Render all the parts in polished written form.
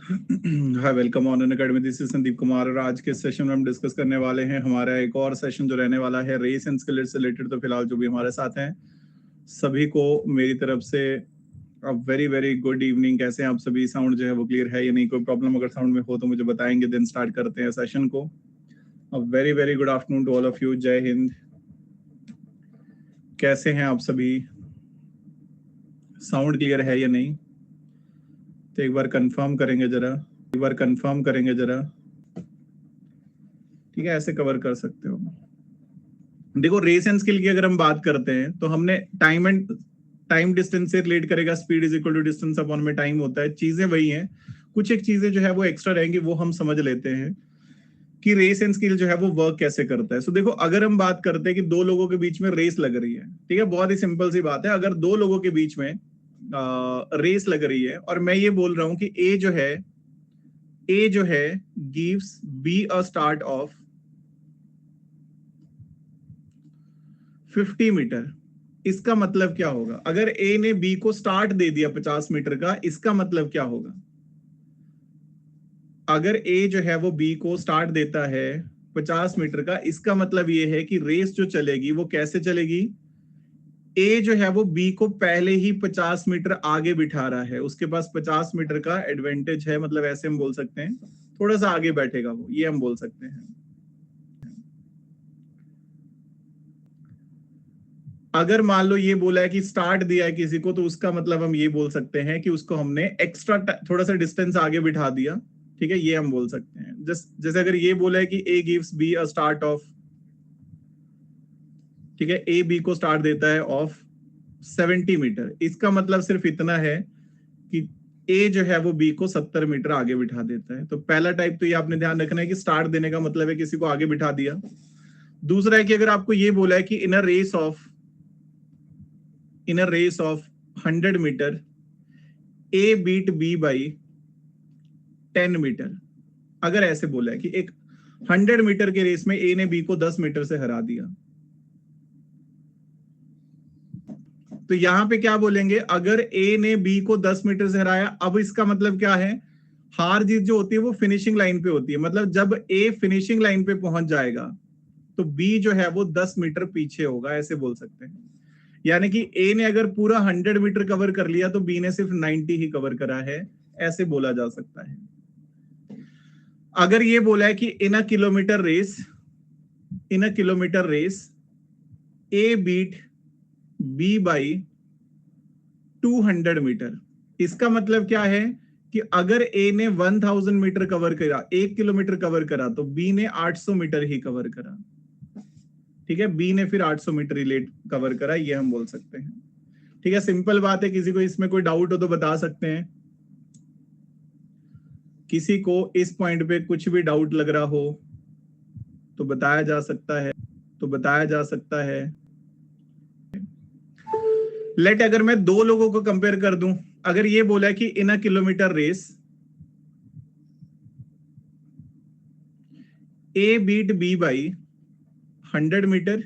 Hi, welcome on Unacademy. This is Sandeep Kumar और आज के सेशन में हम डिस्कस करने वाले हैं हमारा एक और सेशन जो रहने वाला है रेस एंड स्किल से रिलेटेड। तो फिलहाल जो भी हमारे साथ हैं सभी को मेरी तरफ से वेरी वेरी गुड इवनिंग। कैसे हैं आप सभी? साउंड जो है वो क्लियर है या नहीं? कोई प्रॉब्लम अगर साउंड में हो तो मुझे बताएंगे, देन स्टार्ट करते हैं सेशन को। Very very good afternoon to all of you. जय हिंद। कैसे हैं आप सभी? साउंड क्लियर है या नहीं? तो एक बार कंफर्म करेंगे जरा। ठीक है, ऐसे कवर कर सकते हो। देखो, रेस एंड स्किल की अगर हम बात करते हैं तो हमने टाइम डिस्टेंस से रिलेट करेगा। Speed is equal to distance upon में टाइम होता है। चीजें वही हैं, कुछ एक चीजें जो है वो एक्स्ट्रा रहेंगी, वो हम समझ लेते हैं कि रेस एंड स्किल जो है वो वर्क कैसे करता है। सो देखो, अगर हम बात करते हैं कि दो लोगों के बीच में रेस लग रही है, ठीक है, बहुत ही सिंपल सी बात है। अगर दो लोगों के बीच में रेस लग रही है और मैं ये बोल रहा हूं कि ए जो है gives B a start of 50 metre, इसका मतलब क्या होगा? अगर ए ने बी को स्टार्ट दे दिया 50 मीटर का, इसका मतलब क्या होगा? अगर ए जो है वो बी को स्टार्ट देता है 50 मीटर का, इसका मतलब ये है कि रेस जो चलेगी वो कैसे चलेगी? ए जो है वो बी को पहले ही 50 मीटर आगे बिठा रहा है, उसके पास 50 मीटर का एडवांटेज है। मतलब ऐसे हम बोल सकते हैं, थोड़ा सा आगे बैठेगा वो, ये हम बोल सकते हैं। अगर मान लो ये बोला है कि स्टार्ट दिया है किसी को, तो उसका मतलब हम ये बोल सकते हैं कि उसको हमने एक्स्ट्रा थोड़ा सा डिस्टेंस आगे बिठा दिया। ठीक है, ये हम बोल सकते हैं। जैसे अगर ये बोला है कि A gives B a start of, ठीक है, ए बी को स्टार्ट देता है ऑफ 70 मीटर, इसका मतलब सिर्फ इतना है कि ए जो है वो बी को 70 मीटर आगे बिठा देता है। तो पहला टाइप तो ये आपने ध्यान रखना है कि स्टार्ट देने का मतलब है किसी को आगे बिठा दिया। दूसरा है कि अगर आपको ये बोला है कि in a race of 100 metre A beat B by 10 metre, अगर ऐसे बोला है कि एक 100 मीटर के रेस में ए ने बी को 10 मीटर से हरा दिया, तो यहां पे क्या बोलेंगे? अगर ए ने बी को 10 मीटर से हराया, अब इसका मतलब क्या है? हार जीत जो होती है वो फिनिशिंग लाइन पे होती है। मतलब जब ए फिनिशिंग लाइन पे पहुंच जाएगा तो बी जो है वो 10 मीटर पीछे होगा, ऐसे बोल सकते हैं। यानी कि ए ने अगर पूरा 100 मीटर कवर कर लिया तो बी ने सिर्फ 90 ही कवर करा है, ऐसे बोला जा सकता है। अगर ये बोला है कि in a kilometre race A beat B by 200 metre, इसका मतलब क्या है कि अगर ए ने 1000 मीटर कवर करा, 1 किलोमीटर कवर करा, तो बी ने 800 मीटर ही कवर करा। ठीक है, बी ने फिर 800 मीटर रिलेट कवर करा, ये हम बोल सकते हैं। ठीक है, सिंपल बात है। किसी को इसमें कोई डाउट हो तो बता सकते हैं। किसी को इस पॉइंट पे कुछ भी डाउट लग रहा हो तो बताया जा सकता है। लेट अगर मैं दो लोगों को कंपेयर कर दूं, अगर ये बोला है कि in a kilometre race A beat B by 100 metre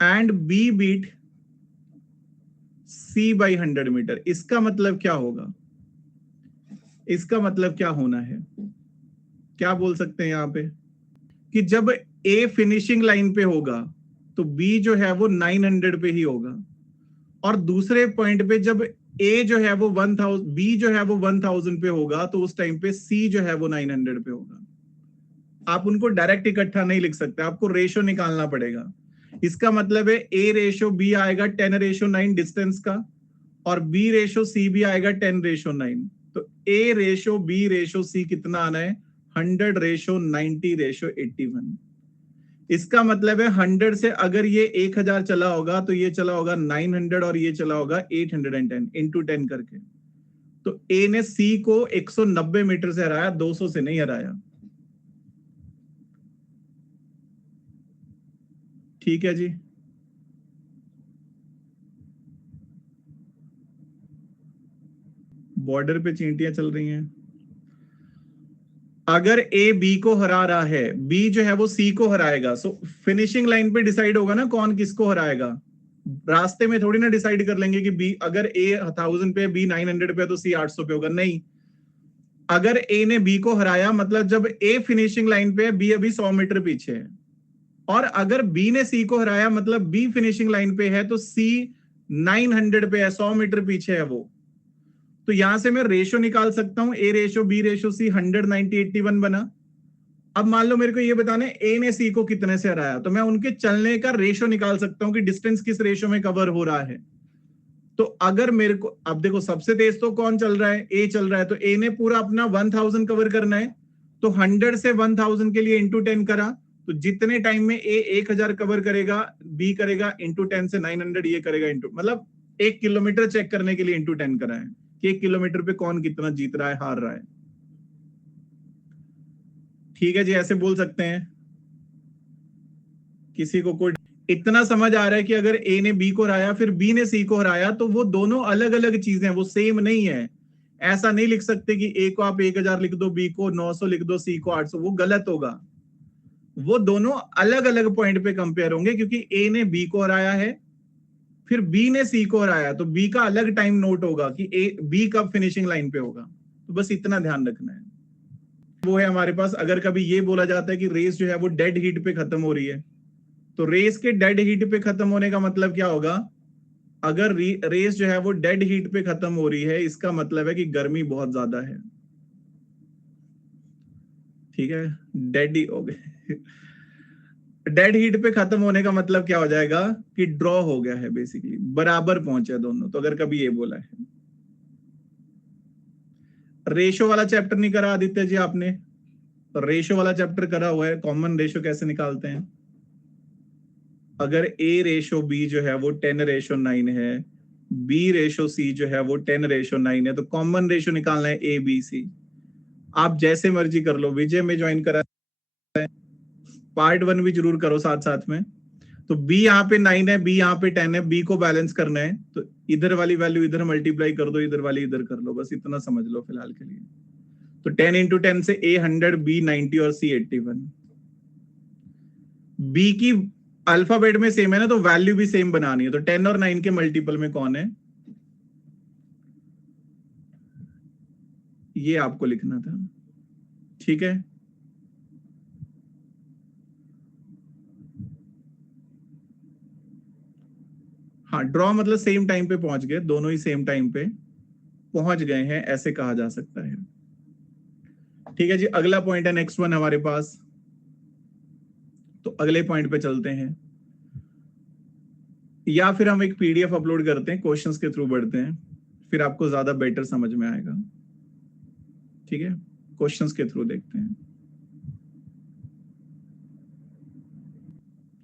and B beat C by 100 metre, इसका मतलब क्या होगा? इसका मतलब क्या होना है? क्या बोल सकते हैं यहां पे कि जब ए फिनिशिंग लाइन पे होगा तो बी जो है वो 900 पे ही होगा, और दूसरे पॉइंट पे जब ए जो है वो 1000, बी जो है वो 1000 पे होगा, तो उस टाइम पे सी जो है वो 900 पे होगा। आप उनको डायरेक्ट इकट्ठा नहीं लिख सकते, आपको रेशो निकालना पड़ेगा। इसका मतलब है ए रेशो बी आएगा 10:9 डिस्टेंस का, और बी रेशो सी भी आएगा 10:9। तो ए रेशो बी रेशो सी कितना आना है? 100:90:81। इसका मतलब है 100 से अगर ये 1000 चला होगा तो ये चला होगा 900 और ये चला होगा 810 इंटू 10 करके। तो ए ने सी को 190 मीटर से हराया, 200 से नहीं हराया। ठीक है जी। बॉर्डर पे चींटियां चल रही हैं। अगर ए बी को हरा रहा है, बी जो है वो सी को हराएगा, सो फिनिशिंग लाइन पे डिसाइड होगा ना कौन किसको हराएगा। रास्ते में थोड़ी ना डिसाइड कर लेंगे कि बी, अगर ए 1000 पे, बी 900 पे, तो सी 800 पे होगा, नहीं। अगर ए ने बी को हराया मतलब जब ए फिनिशिंग लाइन पे है, बी अभी 100 मीटर पीछे है, और अगर बी ने सी को हराया मतलब बी फिनिशिंग लाइन पे है तो सी 900 पे है, 100 मीटर पीछे है वो। तो यहां से मैं रेशो निकाल सकता हूं, ए रेशो बी रेशो सी 100 90 81 बना। अब मान लो मेरे को ये बताना है ए ने सी को कितने से हराया, तो मैं उनके चलने का रेशो निकाल सकता हूं कि डिस्टेंस किस रेशो में कवर हो रहा है। तो अगर मेरे को, अब देखो सबसे तेज तो कौन चल रहा है, ए चल रहा है, तो ए ने पूरा अपना 1000 कवर करना है, तो 100 से 1000 के लिए इंटू 10 करा, तो जितने टाइम में ए 1000 कवर करेगा, बी करेगा इंटू 10 से 900, ये करेगा इंटू, मतलब 1 किलोमीटर चेक करने के लिए इंटू 10 करा है कि 1 किलोमीटर पे कौन कितना जीत रहा है, हार रहा है। ठीक है जी, ऐसे बोल सकते हैं। किसी को कोई इतना समझ आ रहा है कि अगर ए ने बी को हराया फिर बी ने सी को हराया तो वो दोनों अलग अलग चीजें हैं, वो सेम नहीं है। ऐसा नहीं लिख सकते कि ए को आप 1000 लिख दो, बी को 900 लिख दो, सी को 800, वो गलत होगा। वो दोनों अलग अलग पॉइंट पे कंपेयर होंगे, क्योंकि ए ने बी को हराया है फिर बी ने सी को हराया, तो बी का अलग टाइम नोट होगा कि ए बी कब फिनिशिंग लाइन पे होगा। तो बस इतना ध्यान रखना है। वो है हमारे पास, अगर कभी ये बोला जाता है कि रेस जो है वो डेड हीट पे खत्म हो रही है, तो रेस के डेड हीट पे खत्म होने का मतलब क्या होगा? अगर रेस जो है वो डेड हीट पे खत्म हो रही है, इसका मतलब है कि गर्मी बहुत ज्यादा है। ठीक है, डेड ही हो गए। डेड हीट पे खत्म होने का मतलब क्या हो जाएगा कि ड्रॉ हो गया है, बेसिकली बराबर पहुंचे दोनों। तो अगर कभी ये बोला है, रेशो वाला चैप्टर नहीं करा आदित्य जी आपने? रेशो वाला चैप्टर करा हुआ है, कॉमन रेशो कैसे निकालते हैं। अगर ए रेशो बी जो है वो 10:9 है, बी रेशो सी जो है वो 10:9 है, तो कॉमन रेशो निकालना है ए बी सी। आप जैसे मर्जी कर लो, विजय में ज्वाइन करा, पार्ट 1 भी जरूर करो साथ साथ में। तो बी यहाँ पे 9 है, बी यहाँ पे 10 है, बी को बैलेंस करना है, तो इधर वाली वैल्यू इधर मल्टीप्लाई कर दो, इधर वाली इधर कर लो, बस इतना समझ लो फिलहाल के लिए। तो 10 इंटू 10 से ए 100, बी 90 और सी 81। बी की अल्फाबेट में सेम है ना, तो वैल्यू भी सेम बनानी है। तो 10 और 9 के मल्टीपल में कौन है, ये आपको लिखना था। ठीक है, हाँ, ड्रॉ मतलब सेम टाइम पे पहुंच गए, दोनों ही सेम टाइम पे पहुंच गए हैं, ऐसे कहा जा सकता है। ठीक है जी, अगला पॉइंट है नेक्स्ट वन हमारे पास। तो अगले पॉइंट पे चलते हैं, या फिर हम एक पीडीएफ अपलोड करते हैं, क्वेश्चंस के थ्रू बढ़ते हैं, फिर आपको ज्यादा बेटर समझ में आएगा। ठीक है, क्वेश्चंस के थ्रू देखते हैं।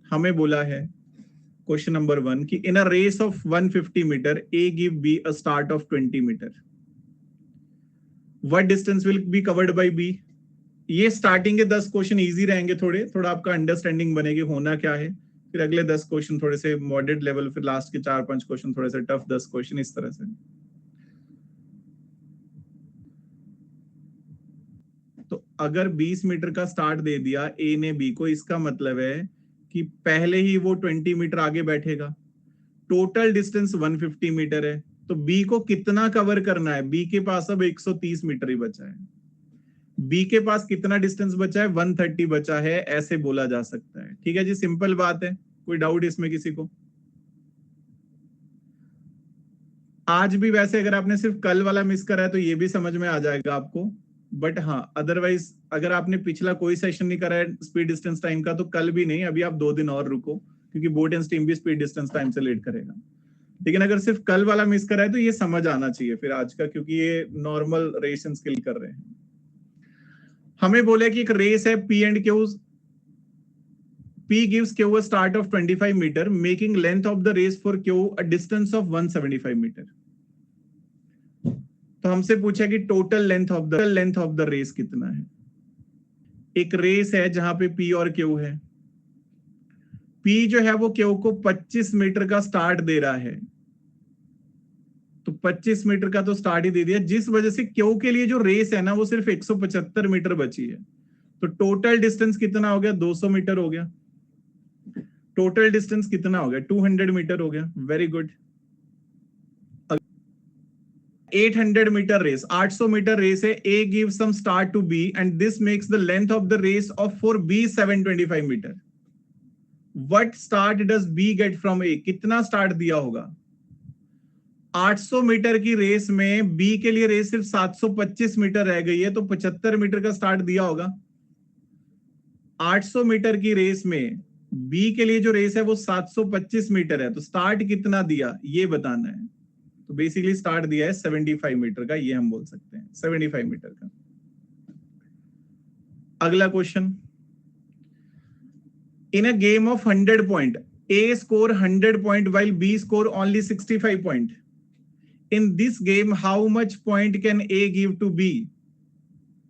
हमें बोला है क्वेश्चन नंबर 1 कि in a race of 150 metre A give B a start of 20 metre, what distance will be covered by B. ये स्टार्टिंग के 10 क्वेश्चन इजी रहेंगे, थोड़े थोड़ा आपका अंडरस्टैंडिंग बनेगी होना क्या है, फिर अगले 10 क्वेश्चन थोड़े से मॉडरेट लेवल, फिर लास्ट के 4-5 क्वेश्चन थोड़े से टफ, 10 क्वेश्चन इस तरह से। तो अगर 20 मीटर का स्टार्ट दे दिया ए ने बी को, इसका मतलब है कि पहले ही वो 20 मीटर आगे बैठेगा। टोटल डिस्टेंस 150 मीटर है, तो बी को कितना कवर करना है? बी के पास अब 130 मीटर ही बचा है। बी के पास कितना डिस्टेंस बचा है? 130 बचा है, ऐसे बोला जा सकता है। ठीक है जी, सिंपल बात है, कोई डाउट इसमें किसी को? आज भी वैसे अगर आपने सिर्फ कल वाला मिस करा है तो ये भी समझ में आ जाएगा आपको, बट हाँ अदरवाइज अगर आपने पिछला कोई सेशन नहीं करा है स्पीड डिस्टेंस टाइम का, तो कल भी नहीं, अभी आप 2 दिन और रुको, क्योंकि बोर्ड एंड स्ट्रीम भी स्पीड डिस्टेंस टाइम से लेट करेगा। लेकिन अगर सिर्फ कल वाला मिस करा है तो ये समझ आना चाहिए फिर आज का, क्योंकि ये नॉर्मल रेशन स्किल कर रहे हैं। हमें बोले कि एक रेस है P and Q, P gives Q a start of 25 meter, making length of the race for Q a distance of 175 meter. तो हमसे पूछा कि total length of the race कितना है। एक रेस है जहां पे P और Q है। P जो है वो Q को 25 मीटर का स्टार्ट दे रहा है, तो 25 मीटर का तो स्टार्ट ही दे दिया, जिस वजह से Q के लिए जो रेस है ना वो सिर्फ 175 मीटर बची है। तो टोटल डिस्टेंस कितना हो गया? 200 मीटर हो गया। टोटल डिस्टेंस कितना हो गया? 200 मीटर हो गया। Very good. 800 metre race, 800 metre race है, A gives some start to B and this makes the length of the race of for B 725 metre. What start does B get from A? कितना start दिया होगा? 800 metre की race में B के लिए race सिर्फ 725 metre रह गई है, तो 75 मीटर का स्टार्ट दिया होगा. 800 मीटर की रेस में B के लिए जो रेस है वो 725 मीटर है, तो स्टार्ट कितना दिया ये बताना है. तो बेसिकली स्टार्ट दिया है 75 मीटर का, ये हम बोल सकते हैं 75 मीटर का. अगला question, in a game of 100 point A score 100 point while B score only 65 point. In this game how much point can A give to B?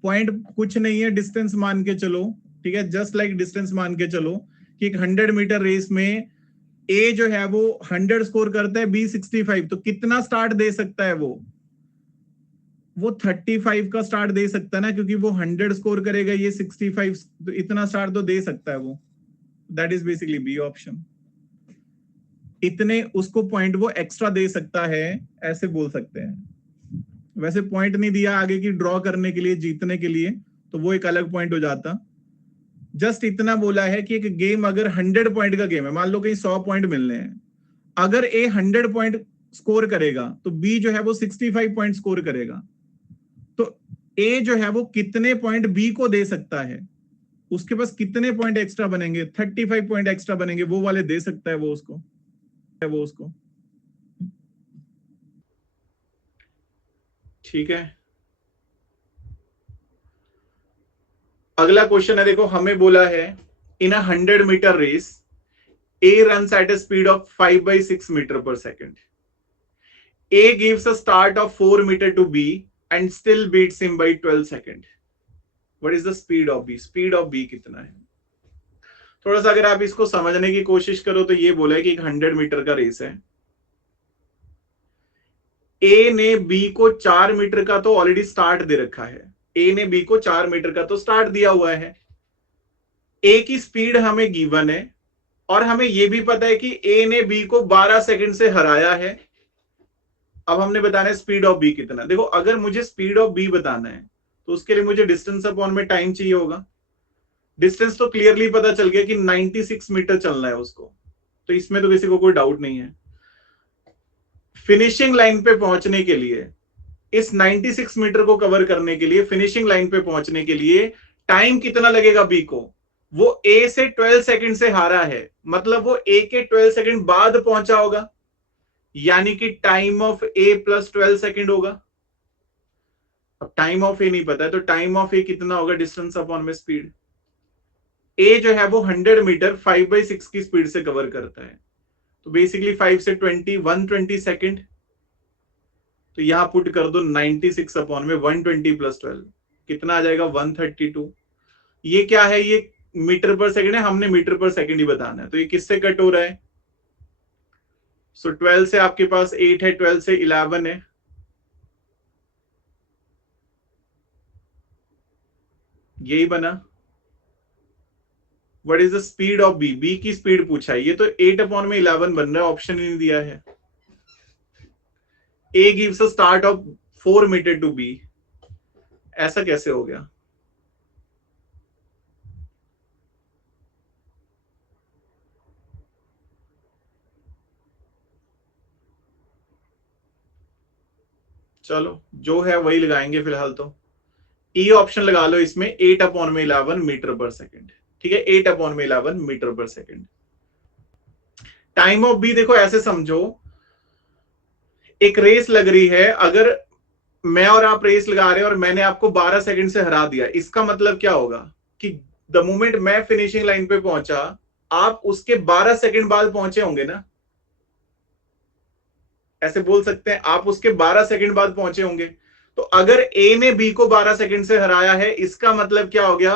Point कुछ नहीं है, डिस्टेंस मान के चलो, ठीक है, जस्ट लाइक डिस्टेंस मान के चलो कि एक 100 मीटर रेस में A जो है वो 100 स्कोर करता है, B 65, तो कितना स्टार्ट दे सकता है वो 35 का स्टार्ट दे सकता है ना, क्योंकि वो 100 स्कोर करेगा, ये 65, तो इतना स्टार्ट तो दे सकता है वो. That is basically B option. इतने उसको पॉइंट वो एक्स्ट्रा दे सकता है, ऐसे बोल सकते हैं. वैसे पॉइंट नहीं दिया आगे की ड्रॉ करने के लिए, जीतने के लिए, तो वो एक अलग पॉइंट हो जाता. जस्ट इतना बोला है कि एक गेम अगर 100 पॉइंट का गेम है, मान लो कहीं 100 पॉइंट मिलने हैं, अगर ए 100 पॉइंट स्कोर करेगा तो बी जो है वो 65 पॉइंट स्कोर करेगा, तो ए जो है वो कितने पॉइंट बी को दे सकता है, उसके पास कितने पॉइंट एक्स्ट्रा बनेंगे, 35 पॉइंट एक्स्ट्रा बनेंगे, वो वाले दे सकता है वो उसको. ठीक है. अगला क्वेश्चन है, देखो हमें बोला है in a 100 metre race A runs at a speed of 5/6 meter per second. A gives a start of 4 meter to B and still beats him by 12 seconds. What is the speed of B? Speed of B कितना है? थोड़ा सा अगर आप इसको समझने की कोशिश करो तो ये बोला है कि एक 100 मीटर का रेस है, A ने B को 4 मीटर का तो ऑलरेडी स्टार्ट दे रखा है. A ने B को 4 मीटर का तो स्टार्ट दिया हुआ है. A की स्पीड हमें गिवन है और हमें यह भी पता है कि A ने B को 12 सेकंड से हराया है. अब हमने बताना है स्पीड ऑफ B कितना. देखो अगर मुझे स्पीड ऑफ B बताना है तो उसके लिए मुझे डिस्टेंस अपॉन में टाइम चाहिए होगा. डिस्टेंस तो क्लियरली पता चल गया कि 96 मीटर चलना है उसको, तो इसमें तो किसी को कोई डाउट नहीं है. फिनिशिंग लाइन पे पहुंचने के लिए, इस 96 मीटर को कवर करने के लिए, फिनिशिंग लाइन पे पहुंचने के लिए टाइम कितना लगेगा B को? वो A से 12 सेकंड से हारा है, मतलब वो A के 12 सेकंड बाद पहुंचा होगा, यानी कि time of A plus 12 second होगा. अब टाइम ऑफ A नहीं पता है तो टाइम ऑफ A कितना होगा? डिस्टेंस अपॉन में स्पीड. A जो है वो 100 मीटर 5/6 की स्पीड से कवर करता है, तो बेसिकली 5 से 20 120 सेकंड. तो यहां पुट कर दो 96 अपॉन में 120 प्लस 12, कितना आ जाएगा? 132. ये क्या है? ये मीटर पर सेकंड है, हमने मीटर पर सेकंड ही बताना है, तो ये किससे कट हो रहा है? सो 12 से आपके पास 8 है, 12 से 11 है, यही बना. What is the speed of B? B की स्पीड पूछा है, ये तो 8 अपॉन में 11 बन रहा है, ऑप्शन ही नहीं दिया है. A gives a start of 4 metre to B, ऐसा कैसे हो गया? चलो जो है वही लगाएंगे फिलहाल तो. E ऑप्शन लगा लो इसमें, 8 अपॉन में 11 मीटर पर सेकंड. ठीक है, 8 अपॉन में 11 मीटर पर सेकंड. टाइम ऑफ B देखो ऐसे समझो, एक रेस लग रही है, अगर मैं और आप रेस लगा रहे हैं और मैंने आपको 12 सेकंड से हरा दिया, इसका मतलब क्या होगा कि द मोमेंट मैं फिनिशिंग लाइन पे पहुंचा, आप उसके 12 सेकंड बाद पहुंचे होंगे ना, ऐसे बोल सकते हैं, आप उसके 12 सेकंड बाद पहुंचे होंगे. तो अगर A ने B को 12 सेकंड से हराया है, इसका मतलब क्या हो गया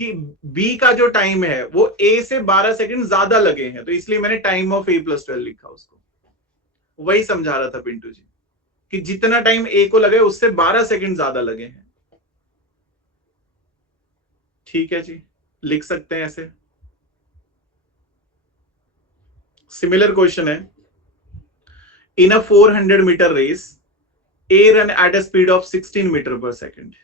कि B का जो टाइम है वो A से 12 सेकंड ज्यादा लगे हैं, तो इसलिए मैंने टाइम ऑफ A प्लस 12 लिखा. उसको वही समझा रहा था पिंटू जी कि जितना टाइम A को लगे उससे 12 सेकंड ज्यादा लगे हैं. ठीक है जी, लिख सकते हैं ऐसे. सिमिलर क्वेश्चन है, in a 400 metre race A run at a speed of 16 meter per second.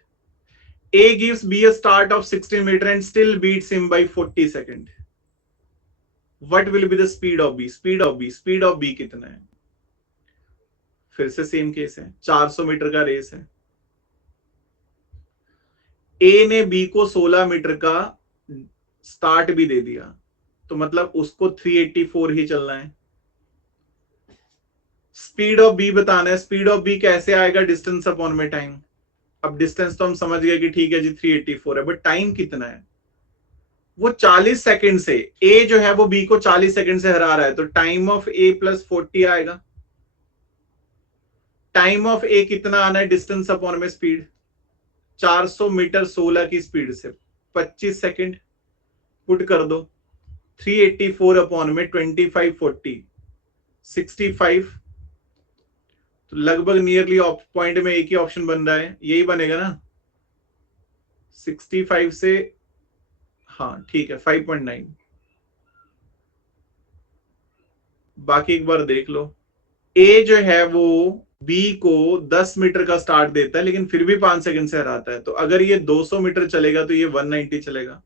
A gives B a start of 16 meter and still beats him by 40 second. What will be the speed of B? Speed of B, speed of B कितना है? फिर से same case है, 400 metre का race है. A ने B को 16 metre का स्टार्ट भी दे दिया, तो मतलब उसको 384 ही चलना है. स्पीड ऑफ बी बताना है. स्पीड ऑफ बी कैसे आएगा? डिस्टेंस अपॉन में टाइम. अब डिस्टेंस तो हम समझ गए कि ठीक है जी 384 है, बट टाइम कितना है? वो 40 सेकंड से, ए जो है वो बी को 40 सेकंड से हरा रहा है, तो टाइम ऑफ ए प्लस 40 आएगा. टाइम ऑफ ए कितना आना है? डिस्टेंस अपॉन में स्पीड. 400 मीटर 16 की स्पीड से 25 सेकंड पुट कर दो. 384 अपॉन में 25 40 65, तो लगभग नियरली पॉइंट में एक ही ऑप्शन बन रहा है, यही बनेगा ना 65 से. हाँ ठीक है 5.9. बाकी एक बार देख लो. ए जो है वो बी को 10 मीटर का स्टार्ट देता है, लेकिन फिर भी 5 सेकंड से हराता है, तो अगर ये 200 मीटर चलेगा तो ये 190 चलेगा.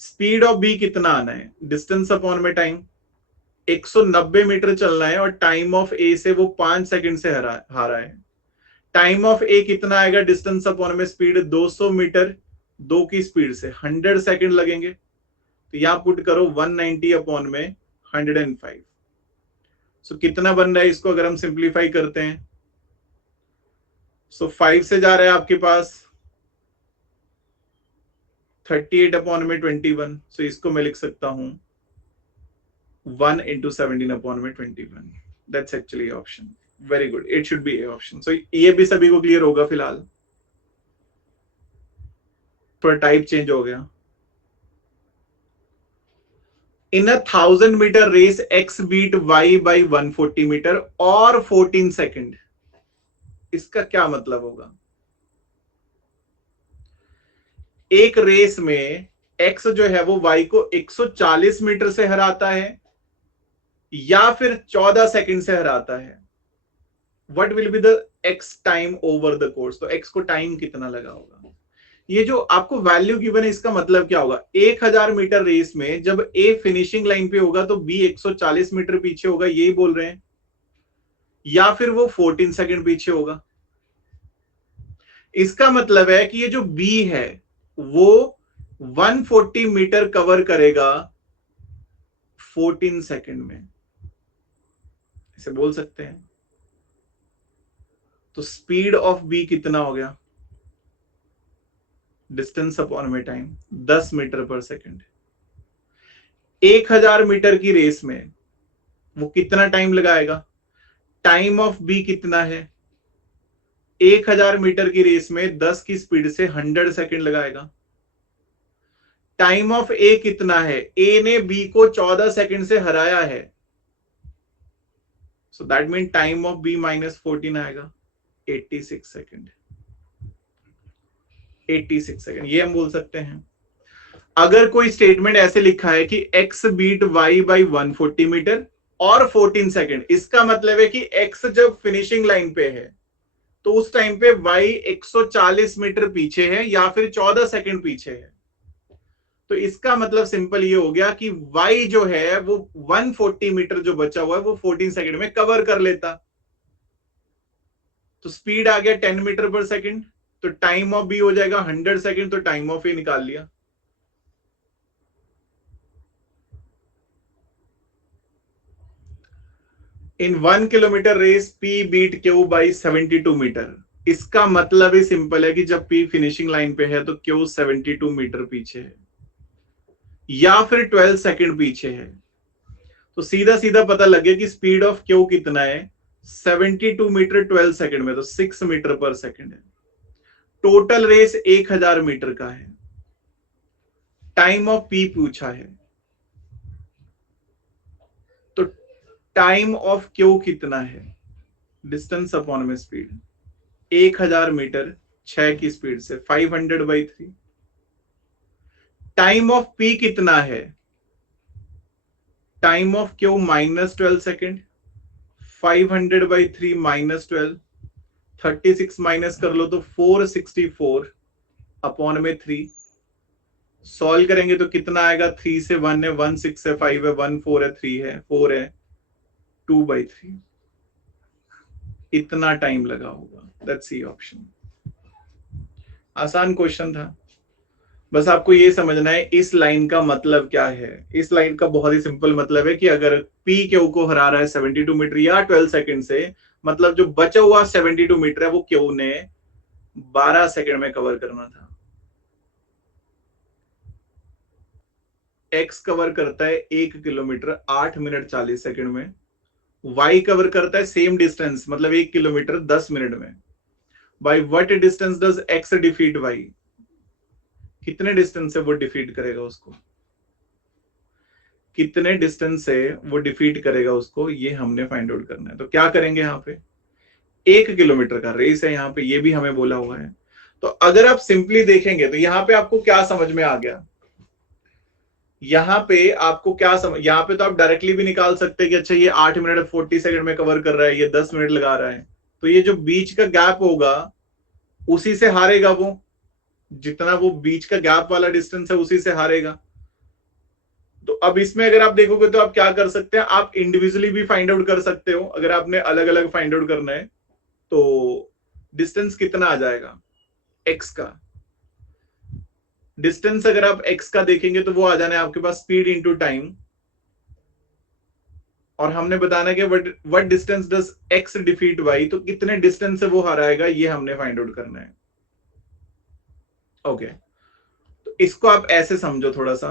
स्पीड ऑफ बी कितना आना है? डिस्टेंस अपॉन में टाइम. 190 मीटर चलना है और टाइम ऑफ ए से वो 5 सेकंड से हारा है. टाइम ऑफ ए कितना आएगा? डिस्टेंस अपॉन में स्पीड. 200 मीटर 2 की स्पीड से 100 सेकंड लगेंगे, तो यहां पुट करो 190 अपॉन में 105. सो कितना बन रहा है इसको अगर हम सिंप्लीफाई करते हैं? सो 5 से जा रहा है आपके पास 38 अपॉन में 21. सो इसको मैं लिख सकता हूं 1 into 17 upon में 21. That's actually option. Very good. It should be A option. So ये भी सभी को क्लियर होगा फिलहाल. थोड़ा टाइप चेंज हो गया. In a 1000 meter race, X beat Y by 140 meter और 14 second. इसका क्या मतलब होगा? एक रेस में X जो है वो Y को 140 मीटर से हराता है या फिर 14 सेकंड से हराता है. What will be the x time over the course? तो एक्स को टाइम कितना लगा होगा? ये जो आपको वैल्यू गिवन है इसका मतलब क्या होगा? 1000 मीटर रेस में जब ए फिनिशिंग लाइन पे होगा तो बी 140 मीटर पीछे होगा, यही बोल रहे हैं, या फिर वो 14 सेकंड पीछे होगा. इसका मतलब है कि ये जो बी है वो 140 मीटर कवर करेगा 14 सेकंड में, इसे बोल सकते हैं. तो स्पीड ऑफ बी कितना हो गया? डिस्टेंस अपॉन में टाइम 10 मीटर पर सेकंड. 1000 मीटर की रेस में वो कितना टाइम लगाएगा? टाइम ऑफ बी कितना है? 1000 मीटर की रेस में 10 की स्पीड से 100 सेकंड लगाएगा. टाइम ऑफ ए कितना है? ए ने बी को 14 सेकंड से हराया है, so that mean time of B minus 14 आएगा 86 सेकंड. 86 सेकंड ये हम बोल सकते हैं. अगर कोई स्टेटमेंट ऐसे लिखा है कि x beat y by 140 metre और 14 सेकंड, इसका मतलब है कि x जब फिनिशिंग लाइन पे है तो उस टाइम पे y 140 मीटर पीछे है या फिर 14 सेकंड पीछे है. तो इसका मतलब सिंपल ये हो गया कि y जो है वो 140 मीटर जो बचा हुआ है वो 14 सेकंड में कवर कर लेता. तो स्पीड आ गया 10 मीटर पर सेकंड, तो टाइम ऑफ बी हो जाएगा 100 सेकंड, तो टाइम ऑफ ए निकाल लिया. In 1 kilometre race P beat Q by 72 metre. इसका मतलब ही सिंपल है कि जब P फिनिशिंग लाइन पे है तो Q 72 मीटर पीछे है या फिर 12 सेकंड पीछे है. तो सीधा सीधा पता लग गया कि स्पीड ऑफ Q कितना है? 72 मीटर 12 सेकंड में, तो 6 मीटर पर सेकंड है. टोटल रेस 1000 मीटर का है. टाइम ऑफ P पूछा है, तो टाइम ऑफ Q कितना है? डिस्टेंस अपॉन में स्पीड. 1000 मीटर 6 की स्पीड से 500 बाई 3. टाइम ऑफ P कितना है? Time of Q minus 12 second. 500 by 3 minus 12, 36 minus कर लो तो 464 अपॉन में 3। सॉल्व करेंगे तो कितना आएगा, 3 से 1 है, 1 6 है, 5 है, 1 4 है, 3 है, 4 है, 2/3। इतना टाइम लगा होगा। That's C option. आसान क्वेश्चन था, बस आपको ये समझना है इस लाइन का मतलब क्या है। इस लाइन का बहुत ही सिंपल मतलब है कि अगर P क्यू को हरा रहा है 72 मीटर या 12 सेकंड से, मतलब जो बचा हुआ 72 मीटर है वो क्यू ने 12 सेकंड में कवर करना था। X कवर करता है 1 किलोमीटर 8 मिनट 40 सेकंड में, Y कवर करता है सेम डिस्टेंस मतलब 1 किलोमीटर 10 मिनट में। Bye what distance does X defeat Y? कितने डिस्टेंस से वो डिफीट करेगा उसको, कितने डिस्टेंस से वो डिफीट करेगा उसको, ये हमने फाइंड आउट करना है। तो क्या करेंगे, यहाँ पे 1 किलोमीटर का रेस है, यहाँ पे ये भी हमें बोला हुआ है। तो अगर आप सिंपली देखेंगे तो यहाँ पे आपको क्या समझ में आ गया, यहाँ पे आपको क्या समझ, यहाँ पे तो आप डायरेक्टली भी निकाल सकते हैं कि अच्छा ये 8 मिनट 40 सेकंड में कवर कर रहा है, ये 10 मिनट लगा रहा है, तो ये जो बीच का गैप होगा उसी से हारेगा वो, जितना वो बीच का गैप वाला डिस्टेंस है उसी से हारेगा। तो अब इसमें अगर आप देखोगे तो आप क्या कर सकते हैं, आप इंडिविजुअली भी फाइंड आउट कर सकते हो। अगर आपने अलग अलग फाइंड आउट करना है तो डिस्टेंस कितना आ जाएगा एक्स का, डिस्टेंस अगर आप एक्स का देखेंगे तो वो आ जाना है आपके पास स्पीड इनटू टाइम, और हमने बताना कि what distance does X defeat Y, तो कितने डिस्टेंस से वो हराएगा ये हमने फाइंड आउट करना है। ओके, तो इसको आप ऐसे समझो थोड़ा सा,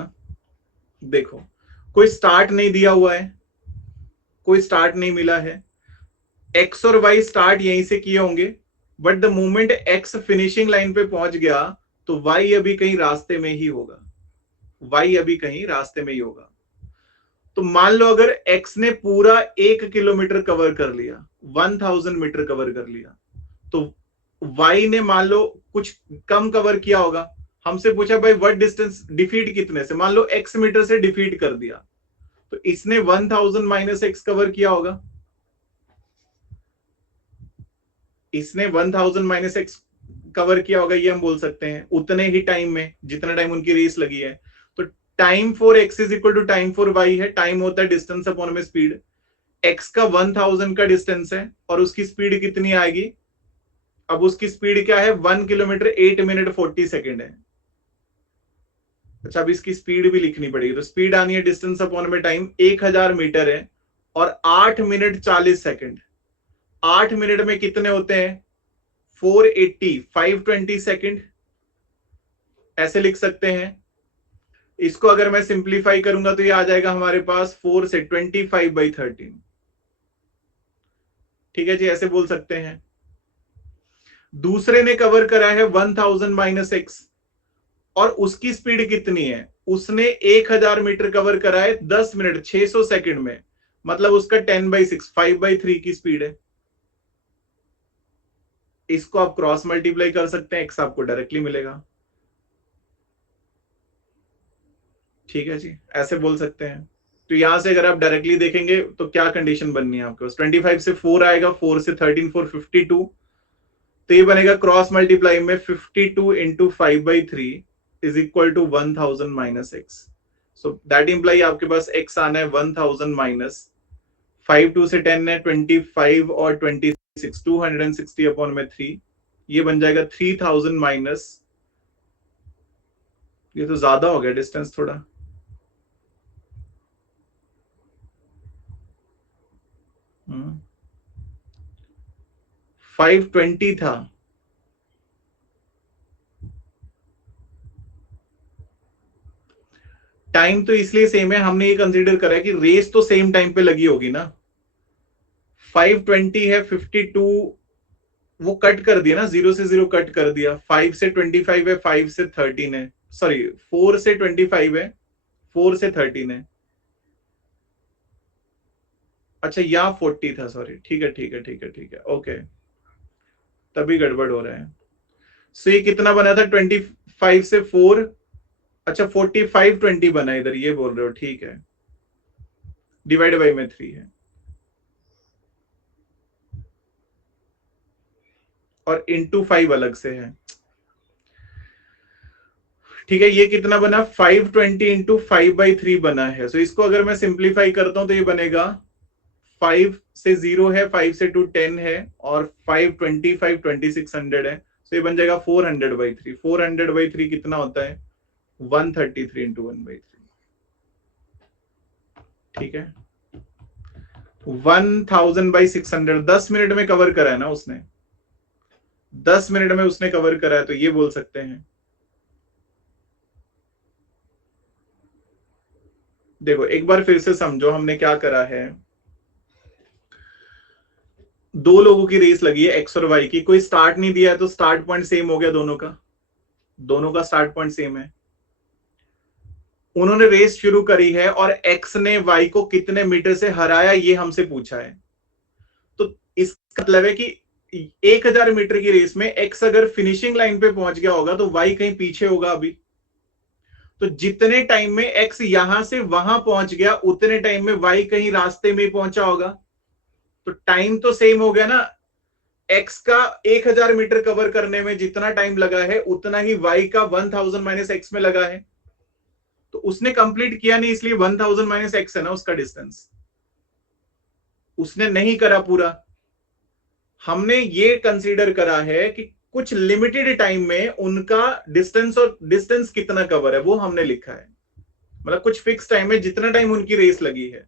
देखो कोई स्टार्ट नहीं दिया हुआ है, कोई स्टार्ट नहीं मिला है, एक्स और वाई स्टार्ट यहीं से किए होंगे, but the moment x finishing line पे पहुंच गया तो वाई अभी कहीं रास्ते में ही होगा, वाई अभी कहीं रास्ते में ही होगा। तो मान लो अगर एक्स ने पूरा 1 किलोमीटर कवर कर लिया, 1000 मीटर कवर कर लिया, तो वाई ने मान लो कुछ कम कवर किया होगा। हमसे पूछा भाई व्हाट डिस्टेंस डिफीट कितने से, मान लो एक्स मीटर से डिफीट कर दिया, तो इसने 1000 माइनस एक्स कवर किया होगा, इसने 1000 माइनस एक्स कवर किया होगा, ये हम बोल सकते हैं उतने ही टाइम में जितना टाइम उनकी रेस लगी है। तो time for X is equal to time for Y है, टाइम होता है डिस्टेंस अपॉन में स्पीड, एक्स का 1000 का डिस्टेंस है और उसकी स्पीड कितनी आएगी, अब उसकी स्पीड क्या है 1 किलोमीटर 8 मिनट 40 सेकेंड है। अच्छा, अब इसकी स्पीड भी लिखनी पड़ेगी, तो स्पीड आनी है डिस्टेंस अपॉन में टाइम, 1000 मीटर है और 8 मिनट 40 सेकेंड। 8 मिनट में कितने होते हैं 480, 520 सेकेंड, ऐसे लिख सकते हैं। इसको अगर मैं सिंप्लीफाई करूंगा तो ये आ जाएगा हमारे पास 4 से 25/13। ठीक है जी, ऐसे बोल सकते हैं। दूसरे ने कवर करा है 1000 माइनस एक्स और उसकी स्पीड कितनी है, उसने 1000 मीटर कवर करा है 10 मिनट 600 सेकंड में, मतलब उसका 10/6 5/3 की स्पीड है। इसको आप क्रॉस मल्टीप्लाई कर सकते हैं, एक्स आपको डायरेक्टली मिलेगा। ठीक है जी, ऐसे बोल सकते हैं। तो यहां से अगर आप डायरेक्टली देखेंगे तो क्या कंडीशन बननी है आपके पास, 25 से 4 आएगा, 4 से 13 4 52, तो ये बनेगा क्रॉस मल्टीप्लाई में 52 into 5/3 is equal to 1000 minus X. So that imply आपके पास एक्स आना है 1000 माइनस 5 2 से 10 है 25 और 26 260 अपॉन में 3, ये बन जाएगा 3000 माइनस, ये तो ज्यादा हो गया डिस्टेंस थोड़ा, 520 था। टाइम तो इसलिए सेम है, हमने ये कंसीडर करा है कि रेस तो सेम टाइम पे लगी होगी ना। 520 है, 52 वो कट कर दिया ना, 0 से 0 कट कर दिया, 5 से 25 है, 5 से 13 है, सॉरी 4 से 25 है, 4 से 13 है। अच्छा यहाँ 40 था, सॉरी, ठीक है ठीक है ठीक है ठीक है, ओके, तभी गड़बड़ हो रहा है। सो ये कितना बना था 25 से 4, अच्छा 45 20 बना इधर, ये बोल रहे हो, ठीक है, डिवाइड बाई में 3 है। और इंटू 5 अलग से है। ठीक है, ये कितना बना 520 इंटू 5/3 बना है। सो इसको अगर मैं सिंप्लीफाई करता हूं तो ये बनेगा 5 से 0 है, 5 से 2 10 है, और 525 2600 है। सो ये बन जाएगा 400/3। 400/3 कितना होता है 133 इंटू 1/3। ठीक है, 1000/600 10 मिनट में कवर करा है ना उसने, 10 मिनट में उसने कवर करा है, तो ये बोल सकते हैं। देखो एक बार फिर से समझो हमने क्या करा है। दो लोगों की रेस लगी है एक्स और वाई की, कोई स्टार्ट नहीं दिया है तो स्टार्ट पॉइंट सेम हो गया दोनों का, दोनों का स्टार्ट पॉइंट सेम है। उन्होंने रेस शुरू करी है और एक्स ने वाई को कितने मीटर से हराया ये हमसे पूछा है। तो इसका मतलब है कि 1000 मीटर की रेस में एक्स अगर फिनिशिंग लाइन पे पहुंच गया होगा तो वाई कहीं पीछे होगा अभी। तो जितने टाइम में एक्स यहां से वहां पहुंच गया उतने टाइम में वाई कहीं रास्ते में पहुंचा होगा। तो टाइम तो सेम हो गया ना, एक्स का 1000 मीटर कवर करने में जितना टाइम लगा है उतना ही वाई का 1000 माइनस एक्स में लगा है। तो उसने कंप्लीट किया नहीं, इसलिए 1000 माइनस एक्स है ना उसका डिस्टेंस, उसने नहीं करा पूरा। हमने ये कंसीडर करा है कि कुछ लिमिटेड टाइम में उनका डिस्टेंस, और डिस्टेंस कितना कवर है वो हमने लिखा है। मतलब कुछ फिक्स टाइम में जितना टाइम उनकी रेस लगी है,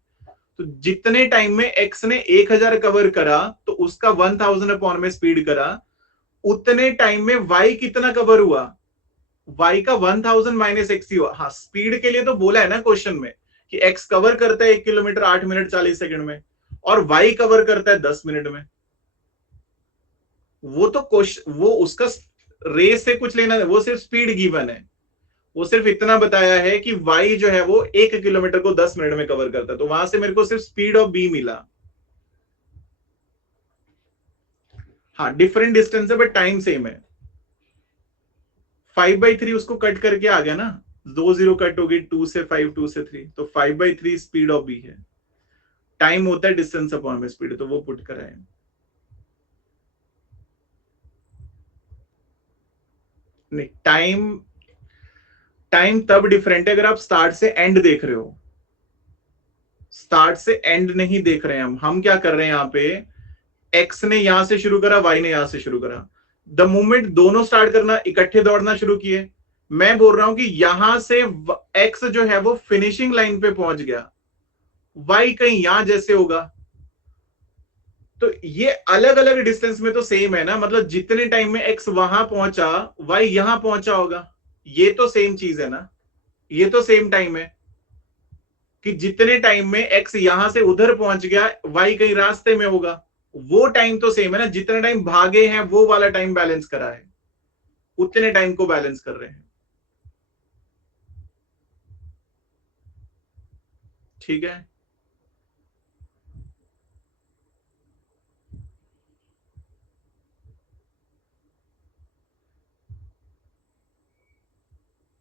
तो जितने टाइम में एक्स ने 1000 कवर करा तो उसका 1000 अपॉन में स्पीड करा, उतने टाइम में वाई कितना कवर हुआ, वाई का 1000 माइनस एक्स ही हुआ। हाँ, स्पीड के लिए तो बोला है ना क्वेश्चन में कि एक्स कवर करता है 1 किलोमीटर 8 मिनट 40 सेकंड में, और वाई कवर करता है 10 मिनट में। वो तो क्वेश्चन, वो उसका रेस से कुछ लेना है, वो सिर्फ स्पीड गिवन है। वो सिर्फ इतना बताया है कि वाई जो है वो 1 किलोमीटर को 10 मिनट में कवर करता है, तो वहां से मेरे को सिर्फ स्पीड ऑफ बी मिला। हाँ, डिफरेंट डिस्टेंस है बट टाइम सेम है। 5/3 उसको कट करके आ गया ना, 2 0 कट हो गई, 2 से 5 2 से 3, तो 5/3 स्पीड ऑफ बी है। टाइम होता है डिस्टेंस अपॉन में स्पीड, तो वो पुट कराए। नहीं, टाइम टाइम तब डिफरेंट है अगर आप स्टार्ट से एंड देख रहे हो, स्टार्ट से एंड नहीं देख रहे हैं हम क्या कर रहे हैं यहाँ पे, एक्स ने यहां से शुरू करा, वाई ने यहां से शुरू करा। द मोमेंट दोनों स्टार्ट करना, इकट्ठे दौड़ना शुरू किए, मैं बोल रहा हूं कि यहां से एक्स जो है वो फिनिशिंग लाइन पे पहुंच गया, वाई कहीं यहां जैसे होगा। तो ये अलग अलग डिस्टेंस में तो सेम है ना, मतलब जितने टाइम में एक्स वहां पहुंचा वाई यहां पहुंचा होगा, ये तो सेम चीज है ना, ये तो सेम टाइम है कि जितने टाइम में एक्स यहां से उधर पहुंच गया वाई कहीं रास्ते में होगा। वो टाइम तो सेम है ना, जितना टाइम भागे हैं वो वाला टाइम बैलेंस करा है, उतने टाइम को बैलेंस कर रहे हैं। ठीक है,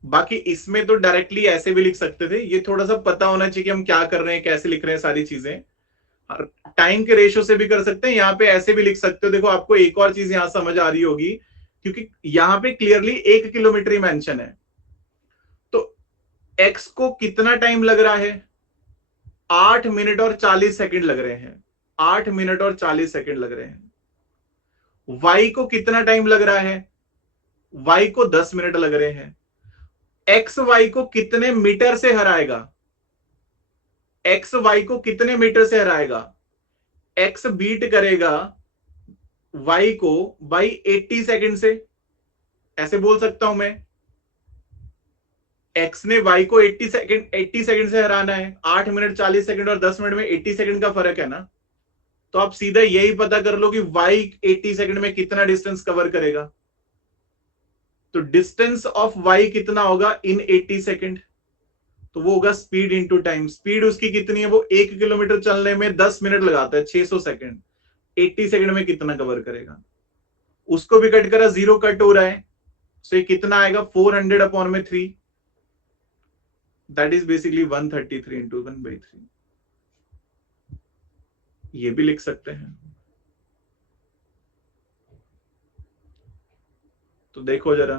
बाकी इसमें तो डायरेक्टली ऐसे भी लिख सकते थे, ये थोड़ा सा पता होना चाहिए कि हम क्या कर रहे हैं, कैसे लिख रहे हैं सारी चीजें। टाइम के रेशो से भी कर सकते हैं, यहाँ पे ऐसे भी लिख सकते हो। देखो आपको एक और चीज यहां समझ आ रही होगी, क्योंकि यहाँ पे क्लियरली 1 किलोमीटर ही मेंशन है, तो एक्स को कितना टाइम लग रहा है, 8 मिनट और 40 सेकंड लग रहे हैं, 8 मिनट और 40 सेकंड लग रहे हैं। वाई को कितना टाइम लग रहा है, वाई को 10 मिनट लग रहे हैं। एक्स वाई को कितने मीटर से हराएगा, एक्स वाई को कितने मीटर से हराएगा, एक्स बीट करेगा वाई को बाई 80 सेकंड से, ऐसे बोल सकता हूं मैं। एक्स ने वाई को 80 सेकंड से हराना है, 8 मिनट 40 सेकंड और 10 मिनट में 80 सेकंड का फर्क है ना, तो आप सीधा यही पता कर लो कि वाई 80 सेकंड में कितना डिस्टेंस कवर करेगा। तो डिस्टेंस ऑफ वाई कितना होगा इन 80 सेकंड, तो वो होगा स्पीड इंटू टाइम। स्पीड उसकी कितनी है, वो 1 किलोमीटर चलने में 10 मिनट लगाता है, 600 सेकंड, 80 सेकंड में कितना कवर करेगा। उसको भी कट करा, 0 कट हो रहा है, तो ये कितना आएगा 400 अपॉन में 3, दैट इज बेसिकली 133 इंटू 1/3। ये भी लिख सकते हैं। तो देखो जरा,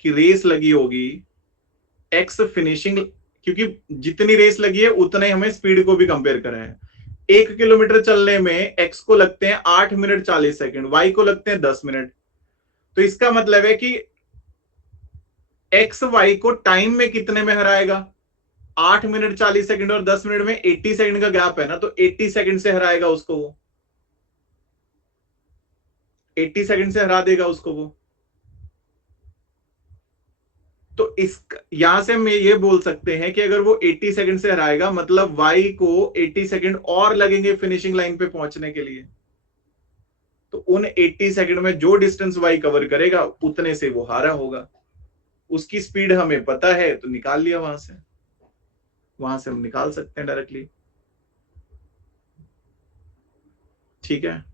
कि रेस लगी होगी एक्स फिनिशिंग, क्योंकि जितनी रेस लगी है उतना ही हमें स्पीड को भी कंपेयर करा है। 1 किलोमीटर चलने में एक्स को लगते हैं 8 मिनट 40 सेकंड, वाई को लगते हैं 10 मिनट। तो इसका मतलब है कि एक्स वाई को टाइम में कितने में हराएगा? 8 मिनट 40 सेकंड और 10 मिनट में 80 सेकंड का गैप है ना, तो 80 सेकंड से हराएगा उसको वो, 80 सेकंड से हरा देगा उसको वो। तो इस यहां से हम ये बोल सकते हैं कि अगर वो 80 सेकंड से हराएगा, मतलब वाई को 80 सेकंड और लगेंगे फिनिशिंग लाइन पे पहुंचने के लिए। तो उन 80 सेकंड में जो डिस्टेंस वाई कवर करेगा उतने से वो हारा होगा। उसकी स्पीड हमें पता है तो निकाल लिया, वहां से हम निकाल सकते हैं डायरेक्टली। ठीक है,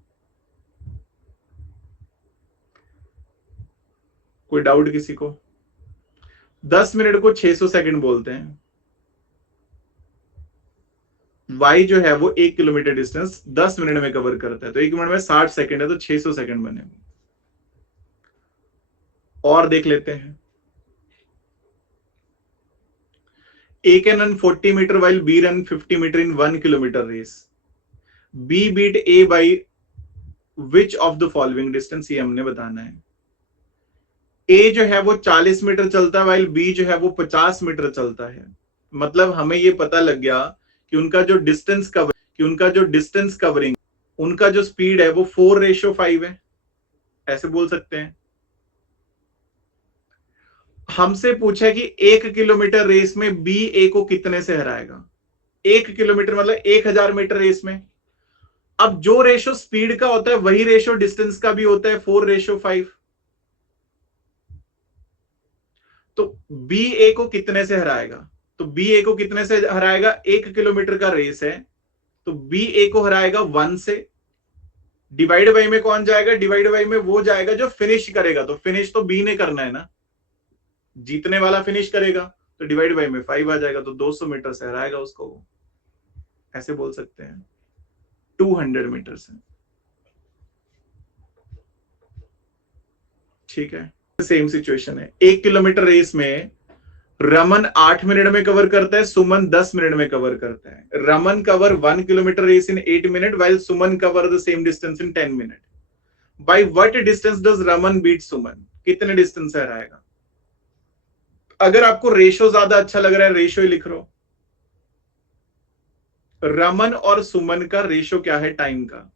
कोई डाउट किसी को? 10 मिनट को 600 सेकंड बोलते हैं। वाई जो है वो 1 किलोमीटर डिस्टेंस 10 मिनट में कवर करता है, तो 1 मिनट में 60 सेकंड है, तो 600 सेकंड बने। और देख लेते हैं। A can run 40 meter while B run 50 meter in 1 kilometer race. B beat A by which of the following distance, ये हमने बताना है। A जो है वो 40 मीटर चलता है while B जो है वो 50 मीटर चलता है। मतलब हमें ये पता लग गया कि उनका जो डिस्टेंस कवरिंग, उनका जो स्पीड है वो 4:5 है, ऐसे बोल सकते हैं। हमसे पूछा है कि 1 किलोमीटर रेस में बी ए को कितने से हराएगा। 1 किलोमीटर मतलब 1000 मीटर रेस में। अब जो रेशो स्पीड का होता है वही रेशो डिस्टेंस का भी होता है, 4:5। तो बी ए को कितने से हराएगा? तो बी ए को कितने से हराएगा? 1 किलोमीटर का रेस है, तो बी ए को हराएगा 1 से। डिवाइड बाई में कौन जाएगा? डिवाइड बाई में वो जाएगा जो फिनिश करेगा, तो फिनिश तो बी ने करना है ना, जीतने वाला फिनिश करेगा, तो डिवाइड बाई में 5 आ जाएगा, तो 200 मीटर से हराएगा उसको वो, ऐसे बोल सकते हैं 200 मीटर से। ठीक है, सेम सिचुएशन है। 1 किलोमीटर रेस में रमन 8 मिनट में कवर करता है, सुमन 10 मिनट में कवर करता है। Raman cover 1 kilometre race in 8 minute while Suman cover the same distance in 10 minute. By what distance does Raman beat Suman? कितने डिस्टेंस से हराएगा? अगर आपको रेशो ज्यादा अच्छा लग रहा है, रेशो ही लिख लो। रमन और सुमन का रेशो क्या है टाइम का?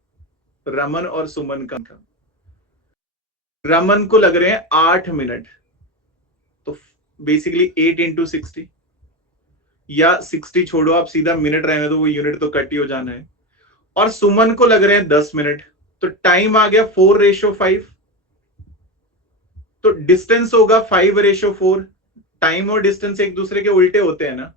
रमन और सुमन का, रमन को लग रहे हैं 8 मिनट, तो बेसिकली 8 इंटू 60, या 60 छोड़ो आप, सीधा मिनट रहने दो, वो यूनिट तो कट ही हो जाना है। और सुमन को लग रहे हैं 10 मिनट, तो टाइम आ गया 4:5। तो डिस्टेंस होगा 5:4। टाइम और डिस्टेंस एक दूसरे के उल्टे होते हैं ना।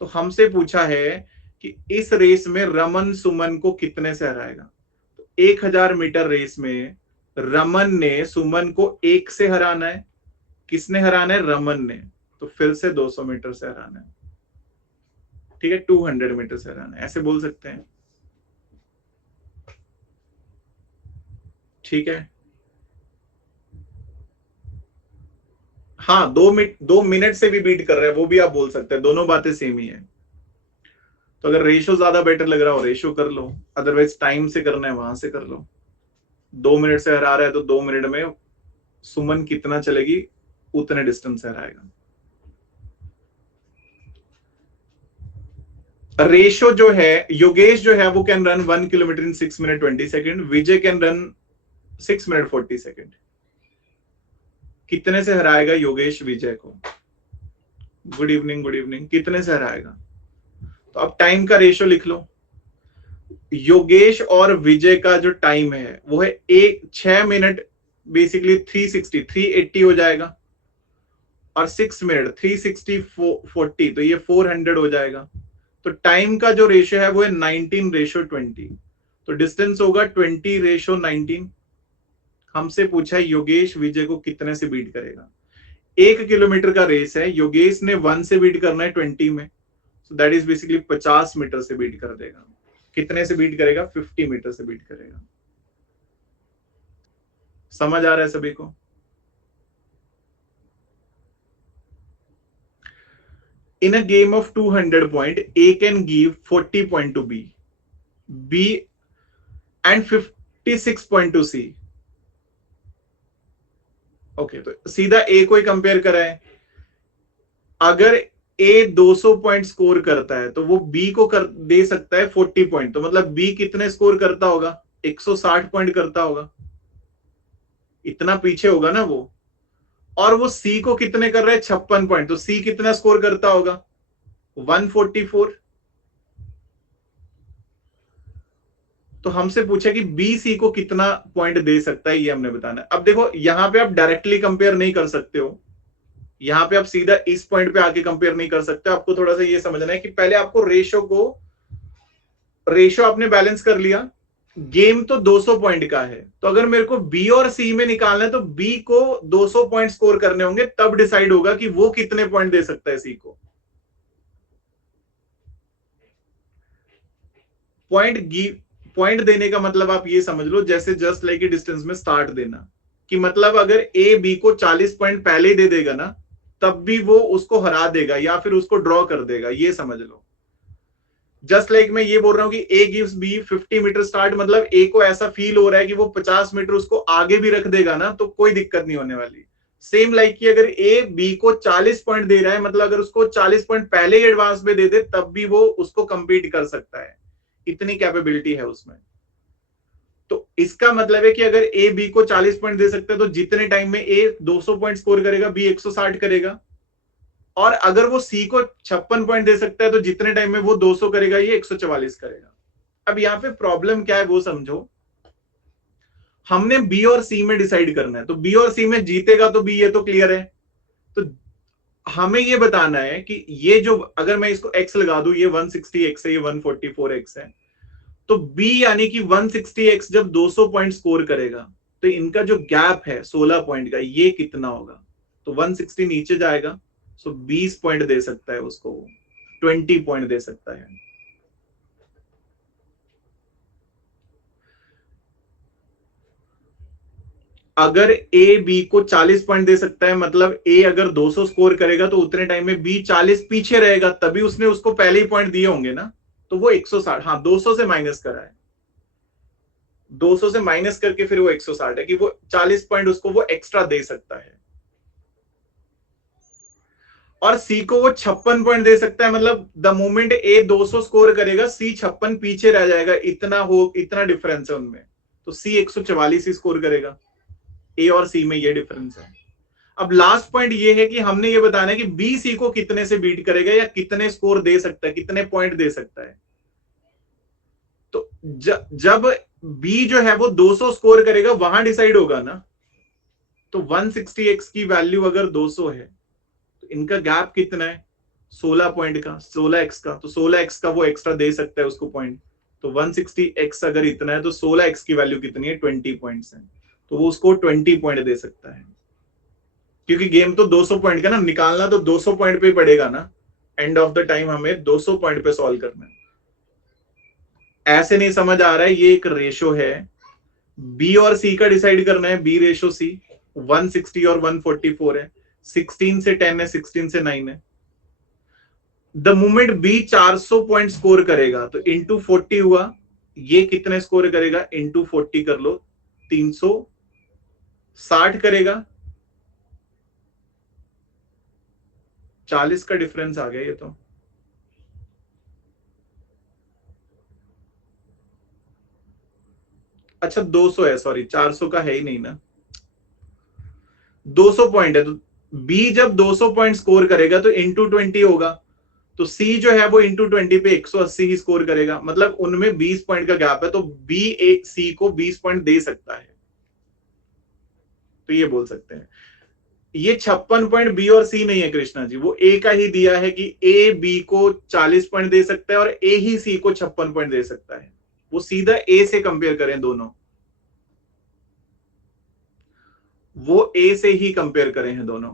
तो हमसे पूछा है कि इस रेस में रमन सुमन को कितने से हराएगा। तो 1000 मीटर रेस में रमन ने सुमन को 1 से हराना है। किसने हराना है? रमन ने। तो फिर से 200 मीटर से हराना है। ठीक है, 200 मीटर से हराना है, ऐसे बोल सकते हैं। ठीक है, हाँ, 2 मिनट से भी बीट कर रहे हैं, वो भी आप बोल सकते हैं, दोनों बातें सेम ही है। तो अगर रेशो ज्यादा बेटर लग रहा हो रेशो कर लो, अदरवाइज टाइम से करना है वहां से कर लो। 2 मिनट से हरा रहा है तो 2 मिनट में सुमन कितना चलेगी उतने डिस्टेंस से हराएगा। रेशो जो है, योगेश जो है वो can run 1 kilometre in 6 minute 20 second, Vijay can run 6 minute 40 second. कितने से हराएगा योगेश विजय को? Good evening, good evening. कितने से हराएगा? तो अब टाइम का रेशो लिख लो। योगेश और विजय का जो टाइम है वो है 6 मिनट, बेसिकली 380 हो जाएगा, और 6 मिनट 360 40, तो ये 400 हो जाएगा। तो टाइम का जो रेशियो है वो है 19:20। तो डिस्टेंस होगा 20:19। हमसे पूछा है योगेश विजय को कितने से बीट करेगा। 1 किलोमीटर का रेस है, योगेश ने 1 से बीट करना है 20 में, so that is basically 50 metre से बीट कर देगा। कितने से बीट करेगा? 50 मीटर से बीट करेगा। समझ आ रहा है सभी को? In a game of 200 point, A can give 40 point to B and 56 point to C. Okay, तो सीधा A को ही कंपेयर करा है। अगर A 200 पॉइंट स्कोर करता है तो वो B को दे सकता है 40 पॉइंट, तो मतलब B कितने स्कोर करता होगा? 160 पॉइंट करता होगा, इतना पीछे होगा ना वो। और वो C को कितने कर रहा है? 56 पॉइंट, तो C कितना स्कोर करता होगा? 144। तो हमसे पूछा कि बी सी को कितना पॉइंट दे सकता है, ये हमने बताना है। अब देखो यहां पे आप डायरेक्टली कंपेयर नहीं कर सकते हो, यहां पे आप सीधा इस पॉइंट पे आके कंपेयर नहीं कर सकते। आपको थोड़ा सा ये समझना है कि पहले आपको रेशो आपने बैलेंस कर लिया। गेम तो 200 पॉइंट का है, तो अगर मेरे को बी और सी में निकालना है तो बी को 200 पॉइंट स्कोर करने होंगे, तब डिसाइड होगा कि वो कितने पॉइंट दे सकता है सी को। पॉइंट देने का मतलब आप ये समझ लो जैसे जस्ट लाइक डिस्टेंस में स्टार्ट देना, कि मतलब अगर ए बी को 40 पॉइंट पहले ही दे देगा ना, तब भी वो उसको हरा देगा या फिर उसको ड्रॉ कर देगा, ये समझ लो। जस्ट लाइक मैं ये बोल रहा हूं कि A gives B 50 metre start, मतलब ए को ऐसा फील हो रहा है कि वो 50 मीटर उसको आगे भी रख देगा ना, तो कोई दिक्कत नहीं होने वाली। सेम लाइक कि अगर ए बी को 40 पॉइंट दे रहा है, मतलब अगर उसको 40 पॉइंट पहले ही एडवांस में दे दे, तब भी वो उसको कंपीट कर सकता है, इतनी कैपेबिलिटी है उसमें। तो इसका मतलब है कि अगर ए बी को 40 पॉइंट दे सकता है, तो जितने टाइम में ए 200 पॉइंट स्कोर करेगा, बी 160 करेगा। और अगर वो सी को 56 पॉइंट दे सकता है, तो जितने टाइम में वो 200 करेगा, ये 144 करेगा। अब यहां पे प्रॉब्लम क्या है वो समझो। हमने बी और सी में डिसाइड करना है, तो बी और सी में जीतेगा तो बी, ये तो क्लियर है। तो हमें ये बताना है कि ये जो, अगर मैं इसको एक्स लगा दूं, ये 160x है, ये 144x है, तो B यानी कि 160x जब 200 पॉइंट स्कोर करेगा, तो इनका जो गैप है 16 पॉइंट का, ये कितना होगा? तो 160 नीचे जाएगा, सो 20 पॉइंट दे सकता है उसको, 20 पॉइंट दे सकता है। अगर ए बी को 40 पॉइंट दे सकता है, मतलब ए अगर 200 स्कोर करेगा तो उतने टाइम में बी 40 पीछे रहेगा, तभी उसने उसको पहले ही पॉइंट दिए होंगे ना, तो वो 160, हाँ 200 से माइनस करा है, 200 से माइनस करके फिर वो 160 है, कि वो 40 पॉइंट उसको वो एक्स्ट्रा दे सकता है। और सी को वो 56 पॉइंट दे सकता है, मतलब द मोमेंट ए 200 स्कोर करेगा, सी 56 पीछे रह जाएगा, इतना डिफरेंस है उनमें, तो सी 144 ही स्कोर करेगा। ए और सी में ये डिफरेंस है। अब लास्ट पॉइंट ये है कि हमने ये बताना है कि बी सी को कितने से बीट करेगा, या कितने स्कोर दे सकता है, कितने पॉइंट दे सकता है। तो जब बी जो है वो 200 स्कोर करेगा, वहां डिसाइड होगा ना। तो 160x की वैल्यू अगर 200 है, तो इनका गैप कितना है? 16 पॉइंट का, 16x का, तो 16x का वो एक्स्ट्रा दे सकता है उसको पॉइंट। तो 160x अगर इतना है, तो 16x की वैल्यू कितनी है? 20 पॉइंट्स है, तो वो उसको 20 पॉइंट दे सकता है। क्योंकि गेम तो 200 पॉइंट का ना, निकालना तो 200 पॉइंट पे पड़ेगा ना, एंड ऑफ द टाइम हमें 200 पॉइंट पे सॉल्व करना है। ऐसे नहीं समझ आ रहा है, ये एक रेशो है, बी और सी का डिसाइड करना है, बी रेशो सी 160 और 144 है, 16 से 10 है, 16 से 9 है। The moment B 400 point score करेगा, तो इंटू 40 हुआ, ये कितने स्कोर करेगा? इंटू 40 कर लो, 360 करेगा। 40 का डिफरेंस आ गया ये तो। अच्छा 200 है, सॉरी 400 का है ही नहीं ना, 200 पॉइंट है। तो बी जब 200 पॉइंट स्कोर करेगा तो इंटू 20 होगा, तो सी जो है वो इंटू 20 पे 180 ही स्कोर करेगा, मतलब उनमें 20 पॉइंट का गैप है, तो बी ए सी को 20 पॉइंट दे सकता है। तो ये बोल सकते हैं। ये 56 पॉइंट बी और सी नहीं है कृष्णा जी, वो ए का ही दिया है कि ए बी को 40 पॉइंट दे सकता है और ए ही सी को 56 पॉइंट दे सकता है। वो सीधा ए से कंपेयर करें दोनों, वो ए से ही कंपेयर करें हैं दोनों।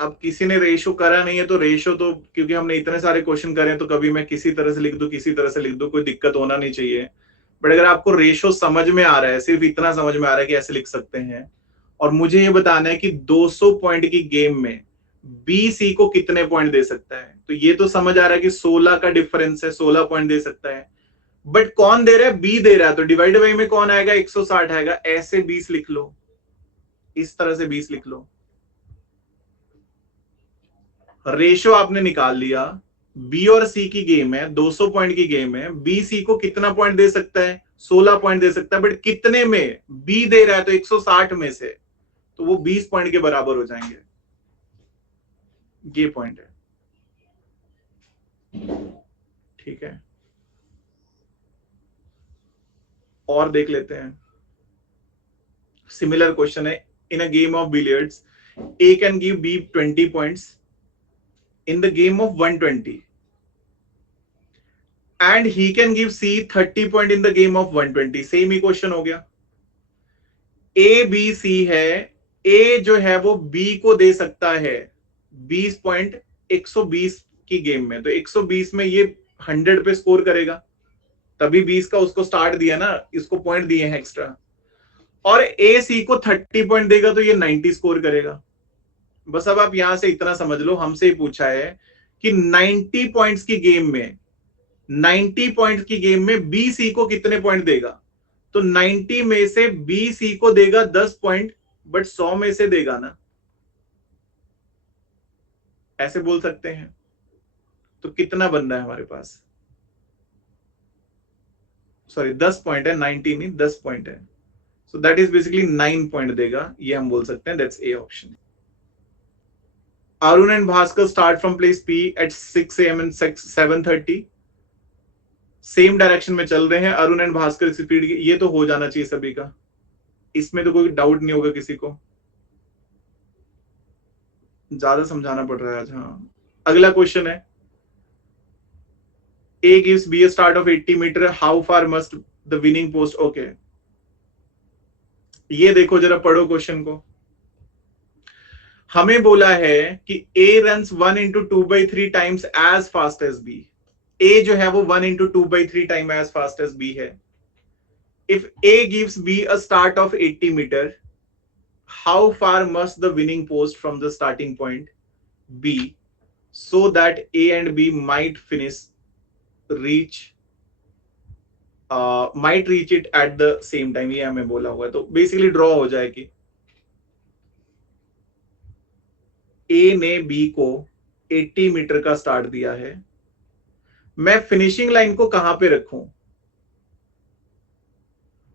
अब किसी ने रेशो करा नहीं है तो रेशो तो, क्योंकि हमने इतने सारे क्वेश्चन करे हैं तो कभी मैं किसी तरह से लिख दूं, किसी तरह से लिख दूं, कोई दिक्कत होना नहीं चाहिए। बट अगर आपको रेशो समझ में आ रहा है, सिर्फ इतना समझ में आ रहा है कि ऐसे लिख सकते हैं, और मुझे ये बताना है कि 200 पॉइंट की गेम में बी सी को कितने पॉइंट दे सकता है, तो ये तो समझ आ रहा है कि 16 का डिफरेंस है, 16 पॉइंट दे सकता है। बट कौन दे रहा है? बी दे रहा है, तो डिवाइड बाई में कौन आएगा? 160 आएगा। ऐसे 20 लिख लो, इस तरह से 20 लिख लो। रेशो आपने निकाल लिया, बी और सी की गेम है, 200 पॉइंट की गेम है, बी सी को कितना पॉइंट दे सकता है? 16 पॉइंट दे सकता है। बट कितने में? बी दे रहा है तो 160 में से, तो वो 20 पॉइंट के बराबर हो जाएंगे। ये पॉइंट है, ठीक है। और देख लेते हैं, सिमिलर क्वेश्चन है। In a game of billiards A can give B 20 points in the game of 120 and he can give C 30 point in the game of 120। Same he question हो गया। A B C है, A जो है वो B को दे सकता है 20 point 120 की गेम में, तो 120 में ये 100 पे स्कोर करेगा, तभी 20 का उसको स्टार्ट दिया ना, इसको पॉइंट दिए हैं एक्स्ट्रा। और A C को 30 पॉइंट देगा तो ये 90 स्कोर करेगा। बस अब आप यहां से इतना समझ लो, हमसे ही पूछा है कि 90 पॉइंट्स की गेम में, 90 पॉइंट्स की गेम में बी सी को कितने पॉइंट देगा, तो 90 में से बी सी को देगा 10 पॉइंट, बट 100 में से देगा ना, ऐसे बोल सकते हैं। तो कितना बन रहा है हमारे पास? सॉरी 10 पॉइंट है, 90 नहीं 10 पॉइंट है, so that is basically 9 point देगा, ये हम बोल सकते हैं। That's A option. Arun and Bhaskar start from place P at 6 AM and 7:30। Same direction में चल रहे हैं अरुण एंड भास्कर स्पीड की, ये तो हो जाना चाहिए सभी का, इसमें तो कोई डाउट नहीं होगा किसी को। ज्यादा समझाना पड़ रहा है आज। हाँ, अगला क्वेश्चन है, A gives B a start of 80 metre, how far must the winning post. Okay, ये देखो जरा, पढ़ो क्वेश्चन को। हमें बोला है कि A runs 1 into 2/3 times as fast as B। A जो है वो 1 into 2/3 time as fast as B है। If A gives B a start of 80 meter, how far must the winning post from the starting point be so that A and B might reach it at the same time। ये हमें बोला हुआ है, तो basically draw हो जाएगी। ए ने B को 80 मीटर का स्टार्ट दिया है, मैं फिनिशिंग लाइन को कहां पे रखूं?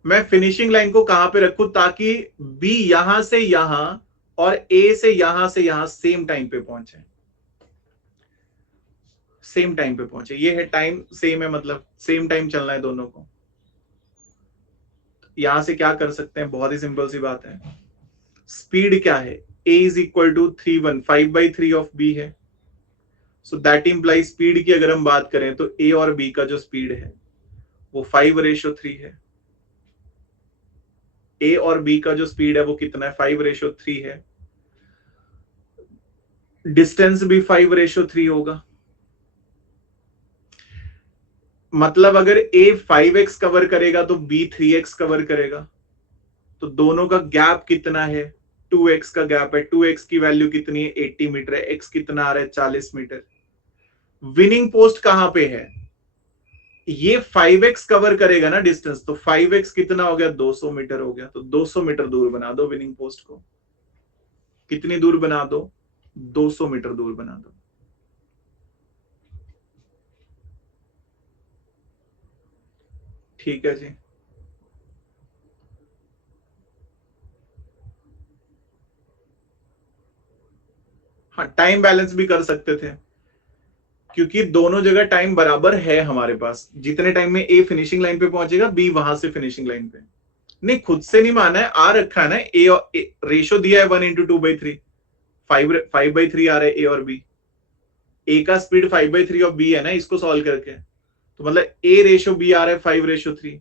मैं फिनिशिंग लाइन को कहां पे रखूं ताकि बी यहां से यहां और ए से यहां सेम टाइम पे पहुंचे, सेम टाइम पे पहुंचे। ये है टाइम सेम है, मतलब सेम टाइम चलना है दोनों को। यहां से क्या कर सकते हैं? बहुत ही सिंपल सी बात है, स्पीड क्या है? A is equal to 3/1, 5/3 of B है। सो दैट इम्प्लाइज स्पीड की अगर हम बात करें तो A और B का जो स्पीड है वो 5/3 है। A और B का जो स्पीड है वो कितना है? 5/3 है। डिस्टेंस भी 5/3 होगा, मतलब अगर A 5x कवर करेगा तो B 3x कवर करेगा, तो दोनों का गैप कितना है? 2x का गैप है। 2x की वैल्यू कितनी है? 80 मीटर है। x कितना आ रहा है? 40 मीटर। विनिंग पोस्ट कहां पे है? ये 5x कवर करेगा ना डिस्टेंस, तो 5x कितना हो गया? 200 मीटर हो गया, तो 200 मीटर दूर बना दो विनिंग पोस्ट को। कितनी दूर बना दो? 200 मीटर दूर बना दो। ठीक है जी। हाँ, टाइम बैलेंस भी कर सकते थे, क्योंकि दोनों जगह टाइम बराबर है हमारे पास। जितने टाइम में ए फिनिशिंग लाइन पे पहुंचेगा, बी वहां से फिनिशिंग लाइन पे। नहीं, खुद से नहीं माना है, आ रखा है ना। ए रेशो दिया है 1 into 2/3, 5/3 आ रहा है ए और बी। ए का स्पीड 5/3 ऑफ बी है ना, इसको सॉल्व करके, तो मतलब ए रेशो बी आ रहा है 5/3।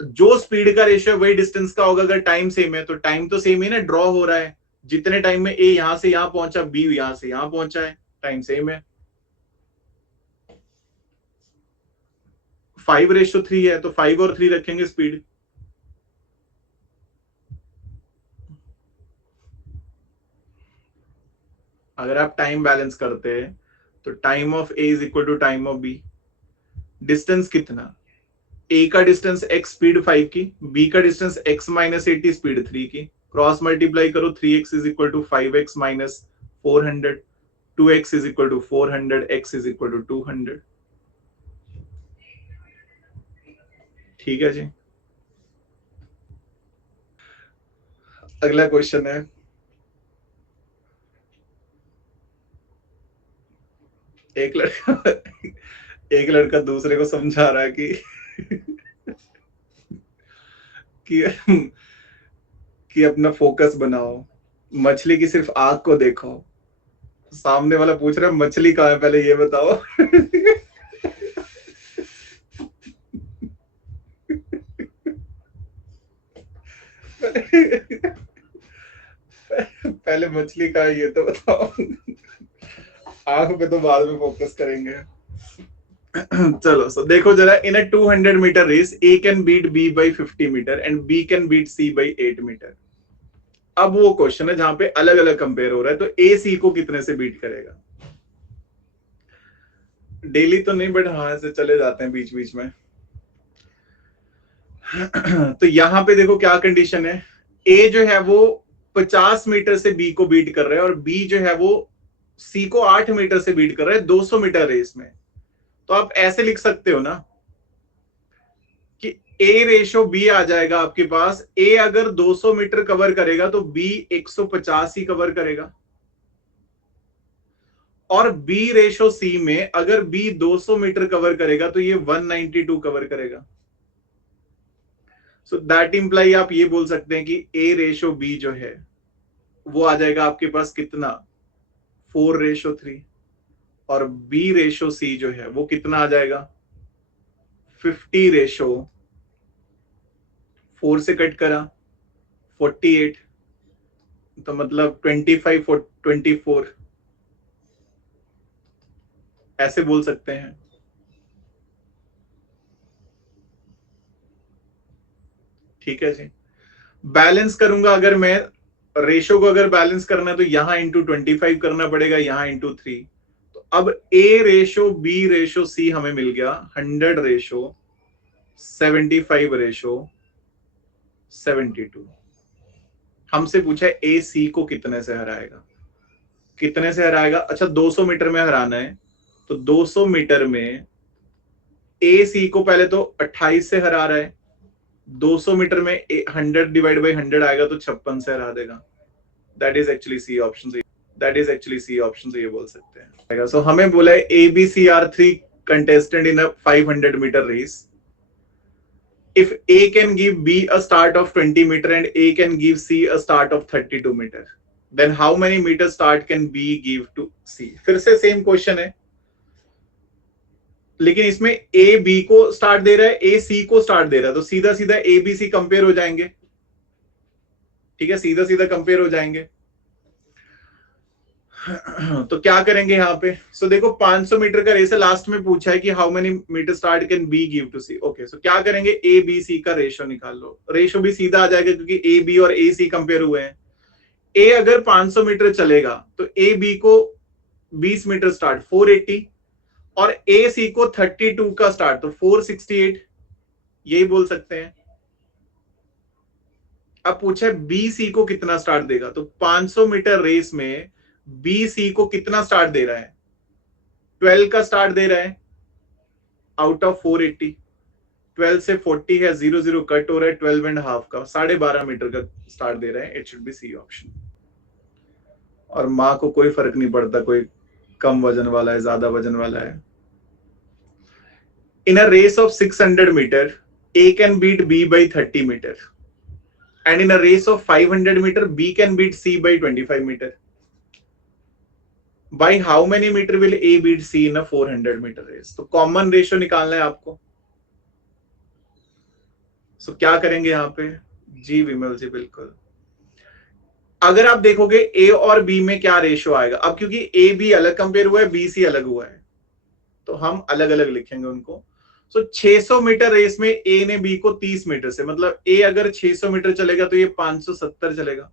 जो स्पीड का रेशियो है वही डिस्टेंस का होगा अगर टाइम सेम है, तो टाइम तो सेम ही ना, ड्रॉ हो रहा है। जितने टाइम में ए यहां से यहां पहुंचा, बी यहां से यहां पहुंचा है, टाइम सेम है। 5:3 है तो 5 और 3 रखेंगे स्पीड। अगर आप टाइम बैलेंस करते हैं तो time of A is equal to time of B. Distance कितना, ए का डिस्टेंस x स्पीड 5 की, बी का डिस्टेंस x माइनस 80 स्पीड 3 की। क्रॉस मल्टीप्लाई करो, 3x is equal to 5x minus 400, 2x is equal to 400, x is equal to 200। ठीक है जी। अगला question है, एक लड़का दूसरे को समझा रहा है कि कि अपना फोकस बनाओ, मछली की सिर्फ आंख को देखो। सामने वाला पूछ रहा है मछली कहाँ है, पहले ये बताओ। पहले मछली कहाँ है ये तो बताओ। आंख पे तो बाद में फोकस करेंगे। चलो, सो देखो जरा, in a 200 metre race A can beat B by 50 metre and B can beat C by 8 metre. अब वो क्वेश्चन है जहां पे अलग अलग कंपेयर हो रहा है, तो ए सी को कितने से बीट करेगा। डेली तो नहीं, बट हाँ ऐसे चले जाते हैं बीच बीच में। तो यहां पे देखो क्या कंडीशन है, ए जो है वो 50 मीटर से बी को बीट कर रहा है और बी जो है वो सी को 8 मीटर से बीट कर रहा है 200 मीटर रेस में। तो आप ऐसे लिख सकते हो ना कि ए रेशो बी आ जाएगा आपके पास, ए अगर 200 मीटर कवर करेगा तो बी 150 ही कवर करेगा, और बी रेशो सी में अगर बी 200 मीटर कवर करेगा तो ये 192 कवर करेगा। सो दैट इंप्लाई आप ये बोल सकते हैं कि ए रेशो बी जो है वो आ जाएगा आपके पास कितना, 4:3, और बी रेशो सी जो है वो कितना आ जाएगा, 50:4 से कट करा 48, तो मतलब 25/24 ऐसे बोल सकते हैं। ठीक है जी। बैलेंस करूंगा अगर मैं, रेशो को अगर बैलेंस करना है तो यहां इंटू 25 करना पड़ेगा, यहां इंटू 3। तो अब ए रेशो बी रेशो सी हमें मिल गया 100:75:72। हमसे पूछा है ए सी को कितने से हराएगा, कितने से हराएगा। अच्छा 200 मीटर में हराना है, तो 200 मीटर में ए सी को पहले तो 28 से हरा रहा है, 200 मीटर में 100/100 आएगा तो 56 से हरा देगा। That is actually C option, that is actually C option, से ये बोल सकते हैं। सो हमें बोला है A B C are 3 contestant in a 500 meter race. If A can give B a start of 20 meter and A can give C a start of 32 meter, then how many meter start can B give to C? फिर से same question है, लेकिन इसमें A B को start दे रहा है, A C को स्टार्ट दे रहा है, तो सीधा सीधा A B C कंपेयर हो जाएंगे। ठीक है, सीधा सीधा कंपेयर हो जाएंगे। तो क्या करेंगे यहाँ पे, सो देखो 500 मीटर का रेस है, लास्ट में पूछा है कि how many metre start can B give to C. Okay, so क्या करेंगे, ए बी सी का रेशो निकाल लो। रेशो भी सीधा आ जाएगा क्योंकि ए बी और ए सी कंपेयर हुए हैं। ए अगर 500 मीटर चलेगा तो ए बी को 20 मीटर स्टार्ट 480, और ए सी को 32 का स्टार्ट तो 468, यही बोल सकते हैं। अब पूछा है बी सी को कितना स्टार्ट देगा, तो 500 मीटर रेस में बी सी को कितना स्टार्ट दे रहा है, 12 का स्टार्ट दे रहा है आउट ऑफ 480। 12 से 40 है, 0 कट हो रहा है, 12.5 का 12.5 मीटर का स्टार्ट दे रहा है। It should be C option. और माँ को कोई फर्क नहीं पड़ता कोई कम वजन वाला है ज्यादा वजन वाला है। In a race of 600 metre A can beat B by 30 metre and in a race of 500 metre B can beat C by 25 metre. By how many metre will A beat C in a 400 metre race. तो common ratio निकालना है आपको। सो क्या करेंगे यहाँ पे, जी विमल जी बिल्कुल। अगर आप देखोगे ए और बी में क्या रेशियो आएगा, अब क्योंकि ए बी अलग कंपेयर हुआ है, बी सी अलग हुआ है, तो हम अलग अलग लिखेंगे उनको। सो 600 मीटर रेस में ए ने बी को 30 मीटर से, मतलब ए अगर 600 मीटर चलेगा तो ये 570 चलेगा,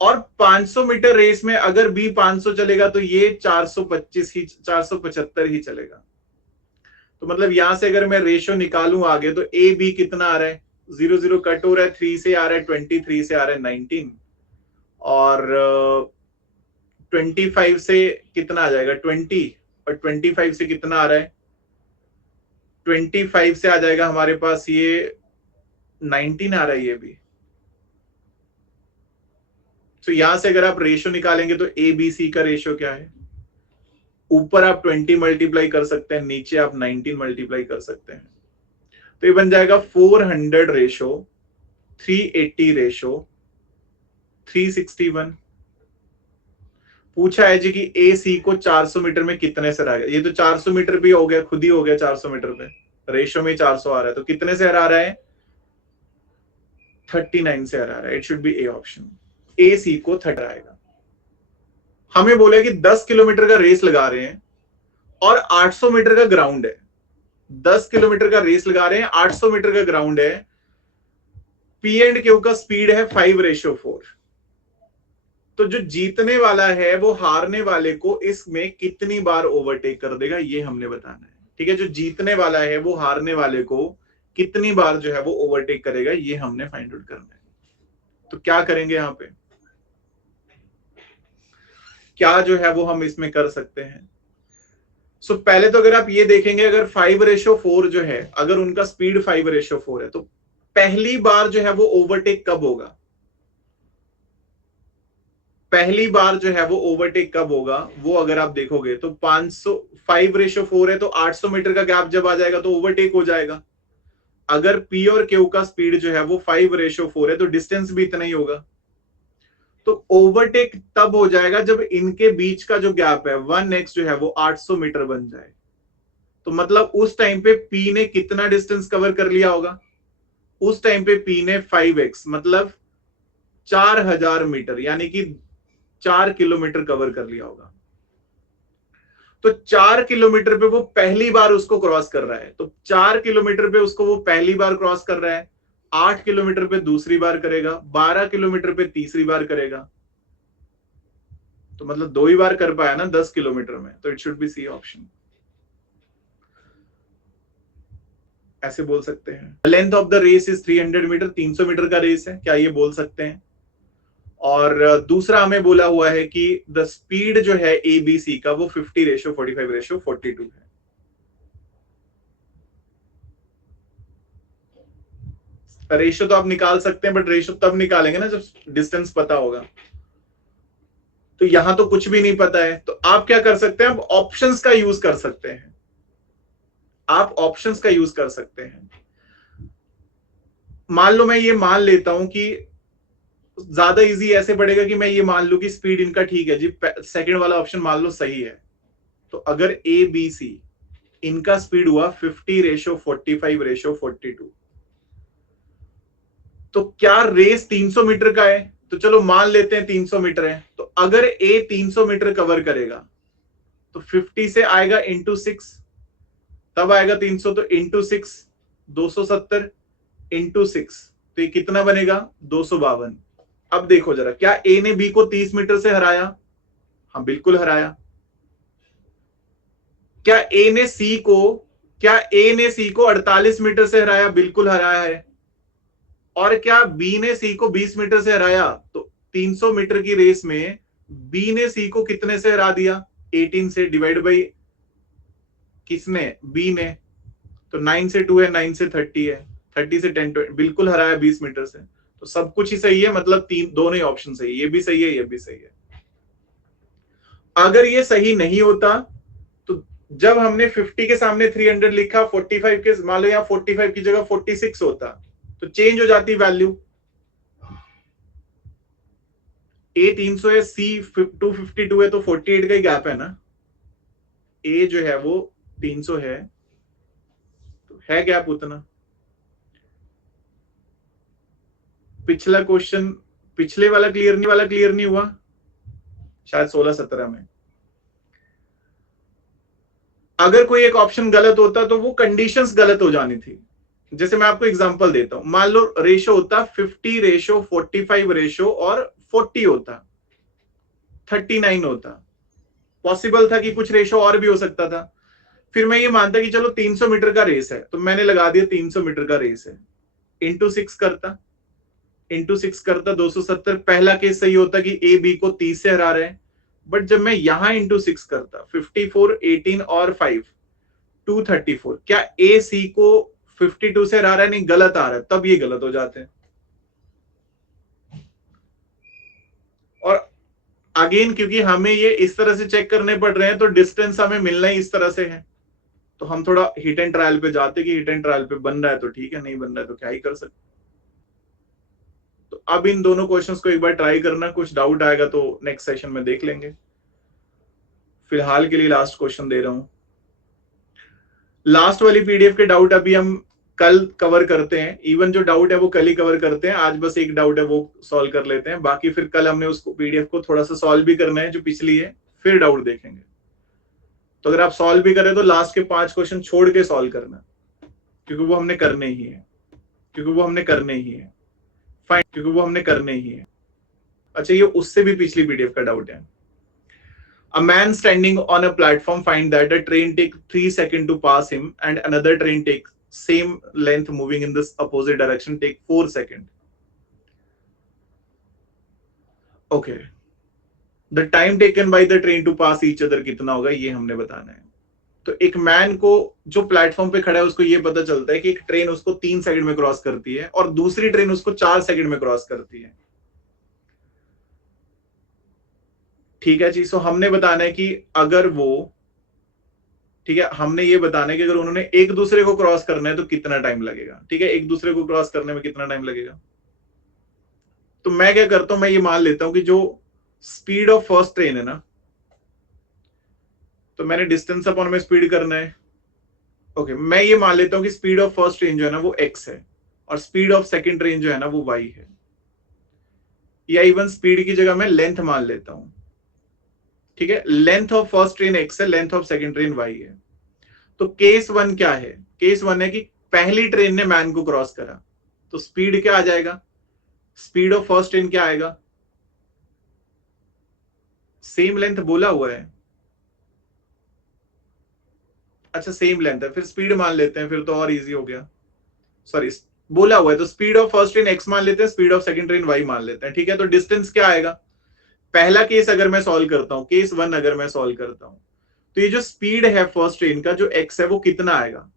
और 500 मीटर रेस में अगर बी 500 चलेगा तो ये 425 ही 475 ही चलेगा। तो मतलब यहां से अगर मैं रेशियो निकालूं आगे तो ए बी कितना आ रहा है, 0 0 कट हो रहा है, 3 से आ रहा है 20, 3 से आ रहा है 19, और 25 से कितना आ जाएगा 20, और 25 से कितना आ रहा है 25 से आ जाएगा हमारे पास ये 19 आ रहा है ये भी। तो यहां से अगर आप रेशियो निकालेंगे तो ए बी सी का रेशियो क्या है, ऊपर आप 20 मल्टीप्लाई कर सकते हैं, नीचे आप 19 मल्टीप्लाई कर सकते हैं, तो ये बन जाएगा 400 रेशो 380 रेशो 361। पूछा है जी कि ए सी को 400 मीटर में कितने से हराएगा, ये तो 400 मीटर भी हो गया, खुद ही हो गया 400 मीटर पे, रेशो में 400 आ रहा है, तो कितने से हरा रहा है 39 से हरा रहा है। It should be A option, A C को 30 आएगा। हमें बोले कि 10 किलोमीटर का रेस लगा रहे हैं और 800 मीटर का ग्राउंड है, 10 किलोमीटर का रेस लगा रहे हैं, 800 मीटर का ग्राउंड है, पी एंड क्यू का स्पीड है 5:4। तो जो जीतने वाला है वो हारने वाले को इसमें कितनी बार ओवरटेक कर देगा, ये हमने बताना है। ठीक है, जो जीतने वाला है वो हारने वाले को कितनी बार जो है वो ओवरटेक करेगा, ये हमने फाइंड आउट करना है। तो क्या करेंगे यहां पे, क्या जो है वो हम इसमें कर सकते हैं। सो पहले तो अगर आप ये देखेंगे, अगर 5:4 जो है, अगर उनका स्पीड 5:4 है, तो पहली बार जो है वो ओवरटेक कब होगा, पहली बार जो है वो ओवरटेक कब होगा, वो अगर आप देखोगे तो 5:4 है, तो 800 मीटर का गैप जब आ जाएगा तो ओवरटेक हो जाएगा। अगर पी और क्यू का स्पीड जो है वो 5:4 है, तो डिस्टेंस भी इतना ही होगा। तो ओवरटेक तब हो जाएगा जब इनके बीच का जो गैप है 1x जो है वो 800 मीटर बन जाए। तो मतलब उस टाइम पे पी ने कितना डिस्टेंस कवर कर लिया होगा, उस टाइम पे पी ने 5x मतलब 4000 मीटर, यानी कि 4 किलोमीटर कवर कर लिया होगा। तो 4 किलोमीटर पे वो पहली बार उसको क्रॉस कर रहा है, तो 4 किलोमीटर पे उसको वो पहली बार क्रॉस कर रहा है, 8 किलोमीटर पे दूसरी बार करेगा, 12 किलोमीटर पे तीसरी बार करेगा, तो मतलब 2 ही बार कर पाया ना 10 किलोमीटर में, तो it should be C option. ऐसे बोल सकते हैं। Length of the race is 300 metre, 300 metre का रेस है, क्या ये बोल सकते हैं। और दूसरा हमें बोला हुआ है कि द स्पीड जो है एबीसी का वो 50:45:42 है। रेशियो तो आप निकाल सकते हैं, बट रेशियो तब निकालेंगे ना जब डिस्टेंस पता होगा। तो यहां तो कुछ भी नहीं पता है, तो आप क्या कर सकते हैं, आप ऑप्शंस का यूज कर सकते हैं, आप ऑप्शंस का यूज कर सकते हैं। मान लो मैं ये मान लेता हूं कि ज्यादा इजी ऐसे पड़ेगा कि मैं ये मान लू कि स्पीड इनका ठीक है जी, सेकंड वाला ऑप्शन मान लो सही है। तो अगर ए बी सी इनका स्पीड हुआ 50:45:42, तो क्या रेस 300 मीटर का है, तो चलो मान लेते हैं 300 मीटर है। तो अगर ए 300 मीटर कवर करेगा तो 50 से आएगा इंटू 6, तब आएगा 300, तो इंटू 6 270 इंटू 6, तो ये कितना बनेगा 252। अब देखो जरा, क्या ए ने बी को 30 मीटर से हराया, हाँ बिल्कुल हराया। क्या ए ने सी को, क्या ए ने सी को 48 मीटर से हराया, बिल्कुल हराया है। और क्या बी ने सी को 20 मीटर से हराया, तो 300 मीटर की रेस में बी ने सी को कितने से हरा दिया, 18 से, डिवाइड बाई किसने, बी ने, तो 9 से 2 है, 9 से 30 है, 30 से 10 बिल्कुल हराया 20 मीटर से। तो सब कुछ ही सही है, मतलब तीन दोनों ही ऑप्शन सही है, ये भी सही है ये भी सही है। अगर ये सही नहीं होता तो जब हमने 50 के सामने 300 लिखा, 45 के, मान लो यहाँ 45 की जगह 46 होता, तो चेंज हो जाती वैल्यू। ए 300 है, सी 252 है, तो 48 का ही गैप है ना, ए जो है वो 300 है तो है गैप उतना। पिछला क्वेश्चन पिछले वाला क्लियर नहीं हुआ, शायद 16-17 में। अगर कोई एक ऑप्शन गलत होता तो वो कंडीशंस गलत हो जानी थी। जैसे मैं आपको एग्जांपल देता हूं, मान लो रेशो होता 50 रेशो 45 रेशो और 40 होता, 39 होता, पॉसिबल था कि कुछ रेशो और भी हो सकता था। फिर मैं ये मानता कि चलो 300 मीटर का रेस है, तो मैंने लगा दिया 300 मीटर का रेस है, इंटू 6 करता 270। पहला केस सही होता कि ए बी को 30 से हरा रहे हैं, बट जब मैं यहां इंटू 6 करता 54 18 और 5 234, क्या ए सी को 52 से हरा रहा है? नहीं, गलत आ रहा है, तब ये गलत हो जाते हैं। और अगेन क्योंकि हमें ये इस तरह से चेक करने पड़ रहे हैं, तो डिस्टेंस हमें मिलना ही इस तरह से है, तो हम थोड़ा हिट एंड ट्रायल पे जाते कि हिट एंड ट्रायल पे बन रहा है तो ठीक है, नहीं बन रहा है तो क्या ही कर सकते। तो अब इन दोनों क्वेश्चंस को एक बार ट्राई करना, कुछ डाउट आएगा तो नेक्स्ट सेशन में देख लेंगे। फिलहाल के लिए लास्ट क्वेश्चन दे रहा हूं। लास्ट वाली पीडीएफ के डाउट अभी हम कल कवर करते हैं, इवन जो डाउट है वो कल ही कवर करते हैं। आज बस एक डाउट है वो सॉल्व कर लेते हैं, बाकी फिर कल हमने उसको पीडीएफ को थोड़ा सा सॉल्व भी करना है जो पिछली है, फिर डाउट देखेंगे। तो अगर आप सॉल्व भी करें तो लास्ट के 5 क्वेश्चन छोड़ के सॉल्व करना, क्योंकि वो हमने करने ही है, फाइन, क्योंकि वो हमने करने ही है। अच्छा, ये उससे भी पिछली पीडीएफ का डाउट है। A man standing on a platform find that a train takes 3 seconds to pass him and another train takes same length moving in this opposite direction take 4 seconds. Okay. The time taken by the train to pass each other कितना होगा, ये हमने बताना है। तो एक man को जो प्लेटफॉर्म पे खड़ा है उसको ये पता चलता है कि एक ट्रेन उसको 3 सेकंड में क्रॉस करती है और दूसरी ट्रेन उसको 4 सेकंड में क्रॉस करती है। ठीक है जी। सो हमने बताना है कि अगर वो, ठीक है, हमने ये बताना है कि अगर उन्होंने एक दूसरे को क्रॉस करना है तो कितना टाइम लगेगा। ठीक है, एक दूसरे को क्रॉस करने में कितना टाइम लगेगा। तो मैं क्या करता हूं, मैं ये मान लेता हूं कि जो स्पीड ऑफ फर्स्ट ट्रेन है ना, तो मैंने डिस्टेंस अपॉन में स्पीड करना है। ओके, मैं ये मान लेता हूं कि स्पीड ऑफ फर्स्ट ट्रेन जो है ना वो x है और स्पीड ऑफ सेकंड ट्रेन जो है ना वो y है, या इवन स्पीड की जगह मैं लेंथ मान लेता हूं। ठीक है, length of first train x है, length of second train y है। तो केस 1 क्या है? केस 1 है कि पहली ट्रेन ने मैन को क्रॉस करा, तो स्पीड क्या आ जाएगा? स्पीड ऑफ फर्स्ट ट्रेन क्या आएगा? सेम लेंथ बोला हुआ है। अच्छा, सेम लेंथ है, फिर स्पीड मान लेते हैं, फिर तो और इजी हो गया। सॉरी, बोला हुआ है तो speed of first train x मान लेते हैं, speed of second train y मान लेते हैं। ठीक है, तो डिस्टेंस क्या आएगा? पहला केस अगर मैं सॉल्व करता हूं, केस 1 अगर मैं सॉल्व करता हूं, तो ये जो स्पीड है फर्स्ट ट्रेन का जो x है वो कितना आएगा?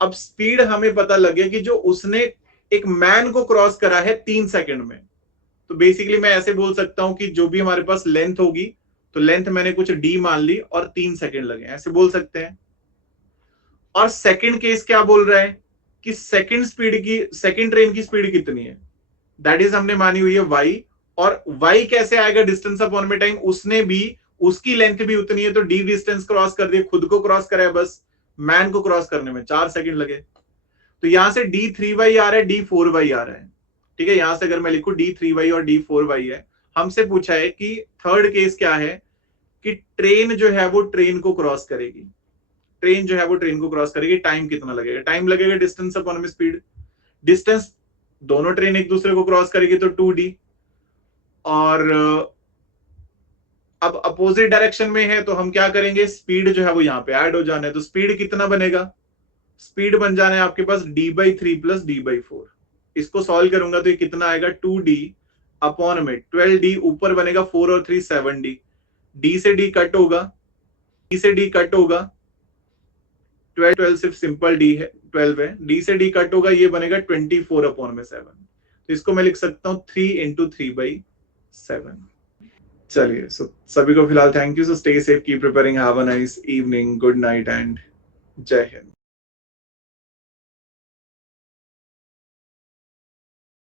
अब स्पीड हमें पता लग गया कि जो उसने एक मैन को क्रॉस करा है 3 सेकंड में, तो बेसिकली मैं ऐसे बोल सकता हूं कि जो भी हमारे पास लेंथ होगी, तो लेंथ मैंने कुछ d मान ली और 3 सेकंड लगे, ऐसे बोल सकते हैं। और सेकंड केस क्या बोल रहा है कि सेकंड ट्रेन की स्पीड कितनी है? दैट इज हमने मानी हुई है y, और y कैसे आएगा? डिस्टेंस अपॉन में टाइम, उसने भी, उसकी लेंथ भी उतनी है, तो d डिस्टेंस क्रॉस कर दिया, खुद को क्रॉस कराया, बस मैन को क्रॉस करने में 4 सेकंड लगे। तो यहां से d3y आ रहा है, d4y आ रहा है। ठीक है, यहां से अगर मैं लिखूं d3y और d4y है, हमसे पूछा है कि थर्ड केस क्या है कि ट्रेन जो है वो ट्रेन को क्रॉस करेगी, टाइम कितना लगेगा? टाइम लगेगा डिस्टेंस अपॉन में स्पीड। डिस्टेंस, दोनों ट्रेन एक दूसरे को क्रॉस करेगी तो 2d, और अब अपोजिट डायरेक्शन में है तो हम क्या करेंगे, स्पीड जो है वो यहाँ पे ऐड हो जाना है, तो स्पीड कितना बनेगा? स्पीड बन जाना है आपके पास d/3 प्लस d/4। इसको सॉल्व करूंगा तो ये कितना आएगा? 2d अपॉन में 12d, ऊपर बनेगा 4 और 3 7d, d से d कट होगा, 12 सिर्फ सिंपल d है, 12 है, d से d कट होगा, ये बनेगा 24 अपॉन में 7। तो इसको मैं लिख सकता हूँ 3 × 3/7। चलिए, सभी को फिलहाल thank you. So stay safe, keep preparing, have a nice evening, good night and जय हिंद।